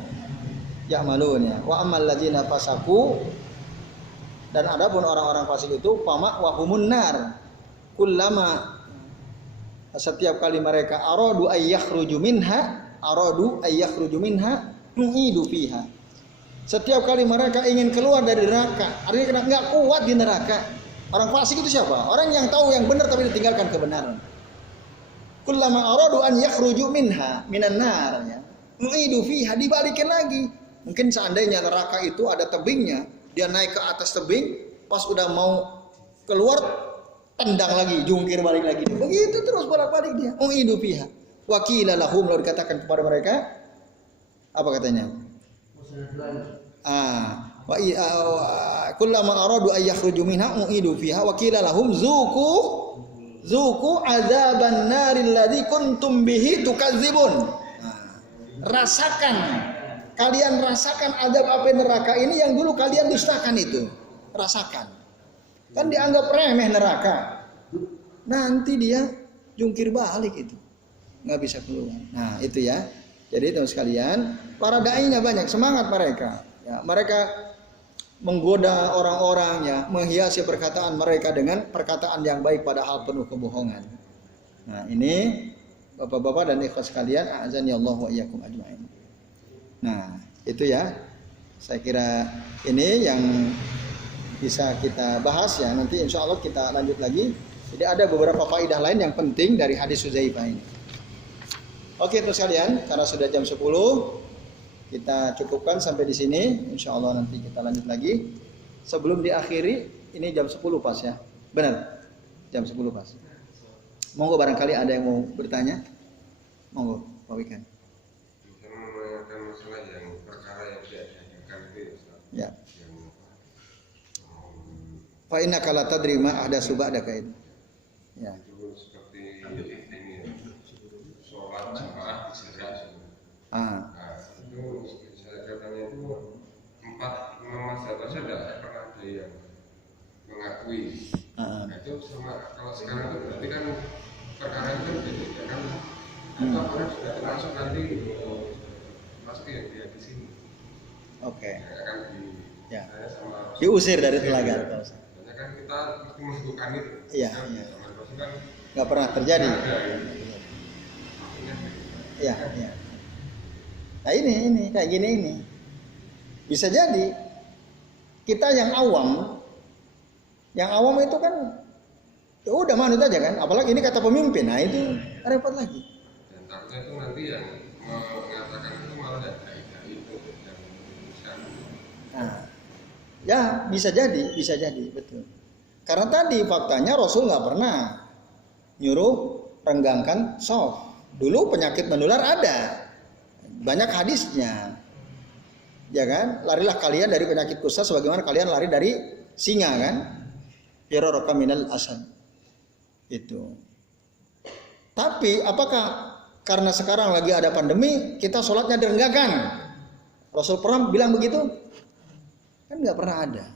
ya'malun ya. Wa amal ladina fasaku, dan adapun orang-orang fasik itu pamakwahum nar. Kullama, setiap kali mereka aradu ayyakhruju minha nu'idu fiha. Setiap kali mereka ingin keluar dari neraka, artinya enggak kuat di neraka. Orang fasik itu siapa? Orang yang tahu yang benar tapi ditinggalkan kebenaran. Kullama aradu an yakhruju minha minan nar ya. Nu'idu fiha, dibalikin lagi. Mungkin seandainya neraka itu ada tebingnya, dia naik ke atas tebing, pas udah mau keluar tendang lagi, jungkir balik lagi. Begitu terus bolak-balik dia. Nu'idu fiha. Wa qila lahum, lalu dikatakan kepada mereka apa katanya? Kullama aradu ay yakhruju minha nu'idu fiha wa qila lahum zuqu adzaban naril ladzi kuntum bihi tukadzibun. Rasakan, kalian rasakan azab api neraka ini yang dulu kalian dustakan itu. Rasakan. Kan dianggap remeh neraka. Nanti dia jungkir balik itu. Nggak bisa keluar. Nah, itu ya. Jadi teman sekalian, para dai-nya banyak, semangat mereka. Ya, mereka menggoda orang-orang ya, menghiasi perkataan mereka dengan perkataan yang baik padahal penuh kebohongan. Nah, ini Bapak-bapak dan ikhwas sekalian, a'azani Allah wa iyyakum ajmain. Nah, itu ya. Saya kira ini yang bisa kita bahas ya. Nanti insya Allah kita lanjut lagi. Jadi ada beberapa faedah lain yang penting dari hadis Hudzaifah ini. Oke terus sekalian, karena sudah jam 10, kita cukupkan sampai di sini. Insya Allah nanti kita lanjut lagi. Sebelum diakhiri, ini jam 10 pas ya. Benar? Jam 10 pas. Monggo barangkali ada yang mau bertanya. Monggo, Pak Wikan. Saya mau menanyakan masalah yang perkara yang tidak diadakan itu. Ya. Fa innaka la tadri ma ahdatsu ba'daka itu. Ya. Itu seperti ini sholat jamaah di Syria. Ah. Nah, itu saya katanya itu 4 mazhab saja tidak pernah ada yang mengakui. Nah, itu sama kalau sekarang itu berarti kan perkara itu berbeda ya kan. Itu apakah sudah termasuk nanti pasti yang dia di sini. Oke. Ya, akan Ya. saya sama Diusir dari telaga. kan kita mesti menentukan itu. Iya, Kan, iya. sama Rasul kan Nggak pernah terjadi. ada, ya. Iya, iya. Nah ini kayak gini ini. Bisa jadi kita yang awam itu kan ya udah manut aja kan. Apalagi ini kata pemimpin. Nah itu repot lagi. Dan takutnya itu nanti yang mengatakan itu malah dai itu yang memutuskan. Nah, ya bisa jadi betul. Karena tadi faktanya Rasul nggak pernah nyuruh renggangkan shauf. Dulu penyakit menular ada, banyak hadisnya. Ya kan? Larilah kalian dari penyakit kusta sebagaimana kalian lari dari singa kan? Firaraka minal asad. Itu. Tapi apakah karena sekarang lagi ada pandemi kita sholatnya direnggakan? Rasul pernah bilang begitu? Kan nggak pernah ada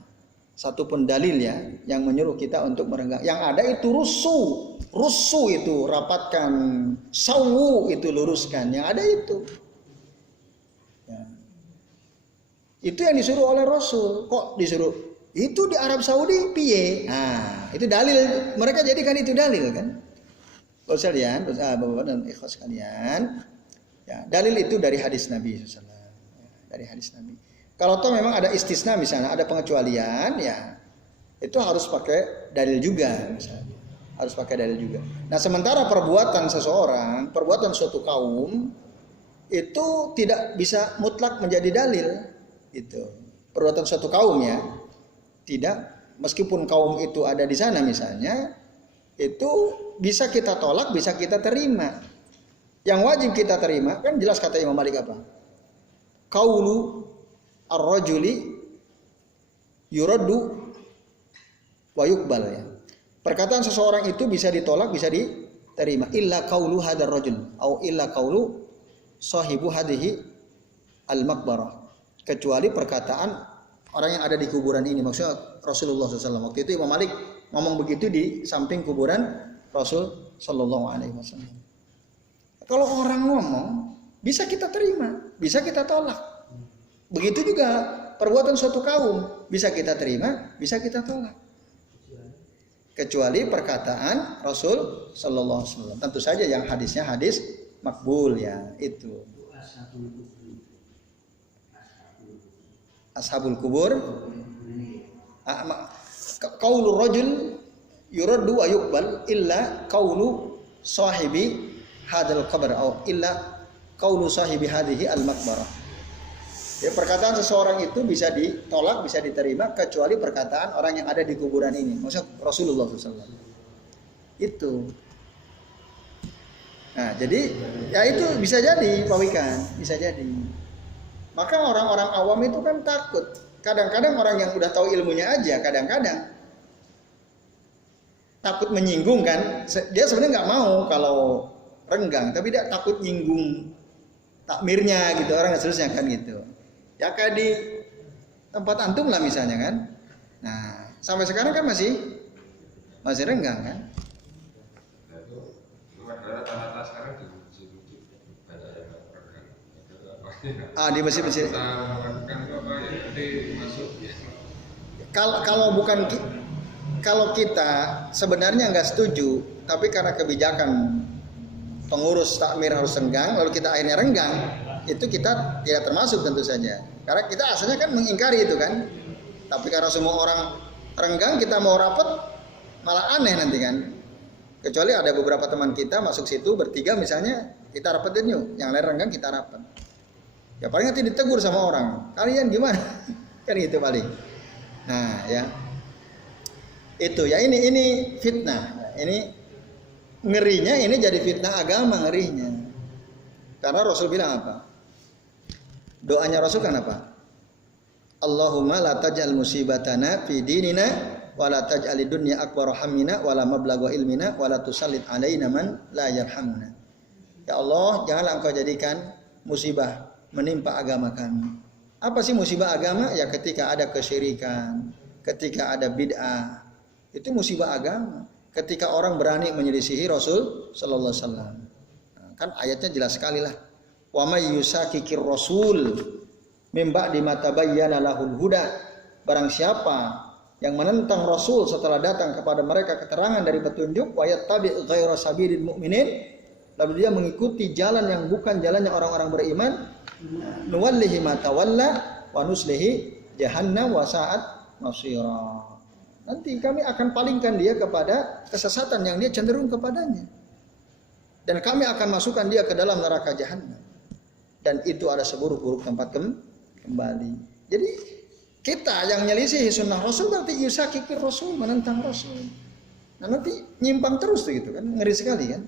satupun dalil ya yang menyuruh kita untuk merenggang. Yang ada itu rusu itu rapatkan, sawu itu luruskan. Yang ada itu. Ya. Itu yang disuruh oleh Rasul. Kok disuruh? Itu di Arab Saudi piye? Nah, itu dalil. Mereka jadikan itu dalil kan? Kalau sekalian, bapak-bapak dan ikhwas sekalian, ya, dalil itu dari hadis Nabi SAW. Dari hadis Nabi. Kalau toh memang ada istisna misalnya, ada pengecualian, ya itu harus pakai dalil juga misalnya. Harus pakai dalil juga. Nah sementara perbuatan seseorang, perbuatan suatu kaum itu tidak bisa mutlak menjadi dalil. Itu perbuatan suatu kaum ya, tidak. Meskipun kaum itu ada di sana misalnya, itu bisa kita tolak, bisa kita terima. Yang wajib kita terima kan jelas kata Imam Malik apa? Qaulu ar-rajuli yuraddu wa yuqbal ya. Perkataan seseorang itu bisa ditolak, bisa diterima. Illa qaulu hadar rajul au illa qaulu sahibu hadhihi al-maqbarah. Kecuali perkataan orang yang ada di kuburan ini. Maksudnya Rasulullah SAW. Waktu itu Imam Malik ngomong begitu di samping kuburan Rasul Sallallahu Alaihi Wasallam. Kalau orang ngomong bisa kita terima, bisa kita tolak. Begitu juga perbuatan suatu kaum bisa kita terima, bisa kita tolak. Kecuali perkataan Rasul Sallallahu Alaihi Wasallam. Tentu saja yang hadisnya hadis makbul ya itu. Ashabul kubur. Qaulur rajul yuraddu wa yuqbal illa qaulu sahibi hadzal qabr atau illa qaulu sahibi hadhihi al-maqbarah. Ya, perkataan seseorang itu bisa ditolak, bisa diterima kecuali perkataan orang yang ada di kuburan ini. Maksudnya Rasulullah SAW. Itu. Nah, jadi ya itu bisa jadi Pak Wikan, bisa jadi. Maka orang-orang awam itu kan takut. Kadang-kadang orang yang udah tahu ilmunya aja, kadang-kadang takut menyinggung kan. Dia sebenarnya nggak mau kalau renggang, tapi dia takut nyinggung takmirnya gitu, orang seterusnya kan gitu. Ya kayak di tempat antum lah misalnya kan. Nah, sampai sekarang kan masih renggang kan. Di masjid-masjid. Kalau kita sebenarnya nggak setuju, tapi karena kebijakan pengurus takmir harus renggang, lalu kita akhirnya renggang, itu kita tidak termasuk tentu saja. Karena kita asalnya kan mengingkari itu kan. Tapi karena semua orang renggang, kita mau rapat malah aneh nanti kan. Kecuali ada beberapa teman kita masuk situ bertiga misalnya, kita rapatin yuk. Yang lain renggang kita rapat. Ya paling nanti ditegur sama orang. Kalian gimana? Kan gitu paling. Nah ya. Itu ya ini fitnah. Ini ngerinya ini jadi fitnah agama ngerinya. Karena Rasul bilang apa? Doanya Rasul kan apa? Allahumma la taj'al musibatana fi dinina wa la taj'alid dunya akbar hammina wa la mablagha ilmina wa la tusallit alaina man la yarhamuna. Ya Allah, janganlah Engkau jadikan musibah menimpa agama kami. Apa sih musibah agama? Ya ketika ada kesyirikan, ketika ada bid'ah. Itu musibah agama. Ketika orang berani menyelisihi Rasul sallallahu alaihi wasallam. Kan ayatnya jelas sekali lah. Wa may yusakikir rasul mim ba'di ma tabayyana lahul huda. Barang siapa yang menentang Rasul setelah datang kepada mereka keterangan dari petunjuk, wa yattabi' ghaira sabilil mu'minin, lalu dia mengikuti jalan yang bukan jalannya orang-orang beriman, nuwallihi ma tawalla wa nuslihi jahannam wa sa'at masira. Nanti kami akan palingkan dia kepada kesesatan yang dia cenderung kepadanya. Dan kami akan masukkan dia ke dalam neraka jahanam. Dan itu ada seburuk-buruk tempat kembali. Jadi kita yang nyelisihi sunnah Rasul berarti yusakikir Rasul, menentang Rasul. Nah nanti nyimpang terus tuh gitu kan, ngeri sekali kan.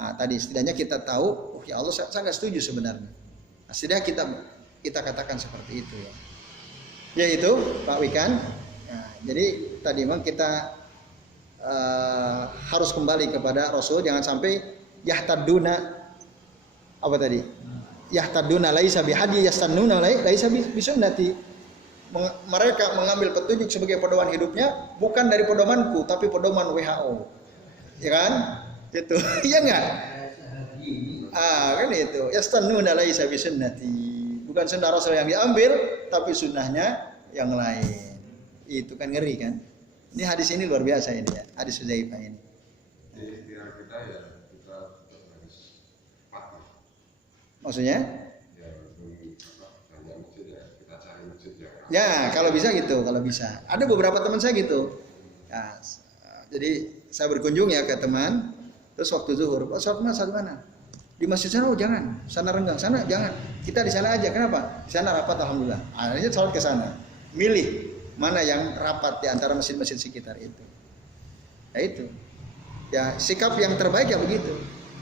Nah tadi setidaknya kita tahu, oh ya Allah saya nggak setuju sebenarnya. Setidaknya kita katakan seperti itu ya. Yaitu Pak Wikan. Nah, jadi tadi memang kita harus kembali kepada Rasul, jangan sampai yahtaduna apa tadi? Yahtaduna laisa bihadi yastannuna laisa bisunnati. Mereka mengambil petunjuk sebagai pedoman hidupnya bukan dari pedomanku tapi pedoman WHO. Ya kan? Itu. Iya enggak? Kan itu. Yastannuna laisa bisunnati. Bukan sunnah Rasul yang diambil, tapi sunnahnya yang lain. Itu kan ngeri kan? Ini hadis ini luar biasa ini ya, hadis Hudzaifah ini. Jadi ikhtiar kita ya kita harus patuh. Maksudnya? Ya banyak masjid ya kita cari masjid yang. Ya kalau bisa gitu, kalau bisa. Ada beberapa teman saya gitu. Ya, jadi saya berkunjung ya ke teman, terus waktu zuhur, sholat mana? Di masjid sana, oh jangan, sana renggang, sana jangan. Kita di sana aja, kenapa? Di sana rapat alhamdulillah. Akhirnya sholat ke sana. Milih mana yang rapat di antara masjid-masjid sekitar itu. Ya itu. Ya sikap yang terbaik ya begitu.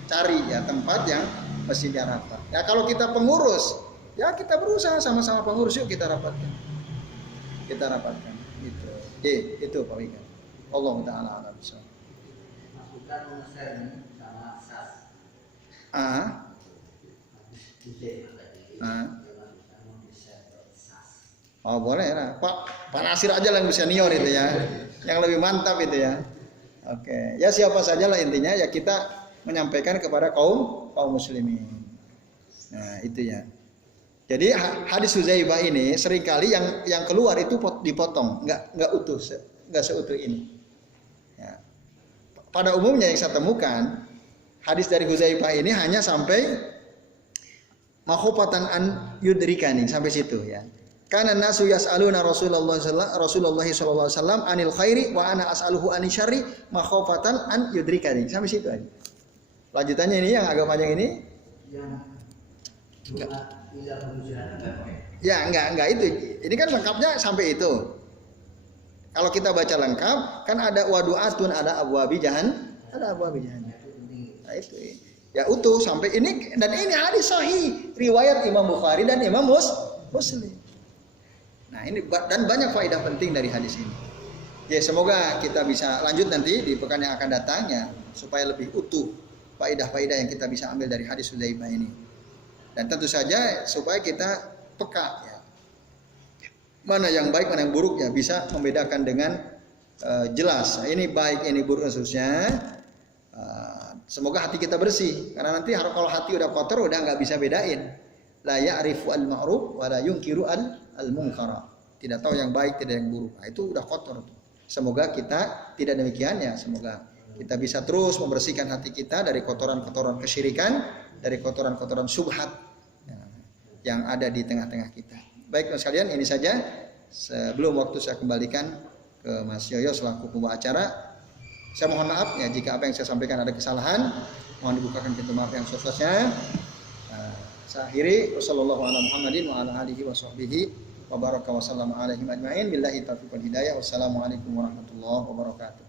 Cari ya tempat yang masjidnya rapat. Ya kalau kita pengurus, ya kita berusaha sama-sama pengurus, yuk kita rapatkan. Kita rapatkan. Gitu. Itu Pak Wika. Allah Ta'ala alam bisawab. Masukan mengeser ini sama SAS. Oh boleh lah, Pak Nasir aja lah yang senior itu ya, yang lebih mantap itu ya. Oke, ya siapa saja lah intinya ya kita menyampaikan kepada kaum muslimin. Nah itu ya. Jadi hadis Hudzaifah ini seringkali yang keluar itu dipotong, nggak utuh, nggak seutuh ini. Ya. Pada umumnya yang saya temukan hadis dari Hudzaifah ini hanya sampai makhofatan an yudrikani sampai situ ya. Kana nasu yas'aluna Rasulullah sallallahu alaihi wasallam anil khairi wa ana as'aluhu anis syarri makhofatan an yudrikani sampai situ aja. Lanjutannya ini yang agak panjang ini ya enggak itu. Ini kan lengkapnya sampai itu. Kalau kita baca lengkap kan ada wadu'atun, ada abwabi jahan, ada abwabi jahan. Nah itu ya utuh sampai ini, dan ini hadis sahih riwayat Imam Bukhari dan Imam Muslim. Nah ini dan banyak faedah penting dari hadis ini. Ya semoga kita bisa lanjut nanti di pekan yang akan datang ya, supaya lebih utuh faedah-faedah yang kita bisa ambil dari hadis Hudzaifah ini. Dan tentu saja supaya kita peka ya, mana yang baik mana yang buruk ya, bisa membedakan dengan jelas. Nah, ini baik ini buruk khususnya. Semoga hati kita bersih, karena nanti kalau hati udah kotor udah nggak bisa bedain. La ya'rifu al-ma'ruf wa la yunkiru al-munkara. Tidak tahu yang baik, tidak yang buruk. Nah, itu udah kotor. Semoga kita tidak demikian ya. Semoga kita bisa terus membersihkan hati kita dari kotoran-kotoran kesyirikan, dari kotoran-kotoran subhat yang ada di tengah-tengah kita. Baik teman sekalian, ini saja. Sebelum waktu saya kembalikan ke Mas Yoyo selaku pembawa acara. Saya mohon maaf ya jika apa yang saya sampaikan ada kesalahan. Mohon dibukakan pintu maaf yang sesuai. Saya akhiri. Wassalamualaikum warahmatullahi wabarakatuh. Wassalamualaikum warahmatullahi wabarakatuh.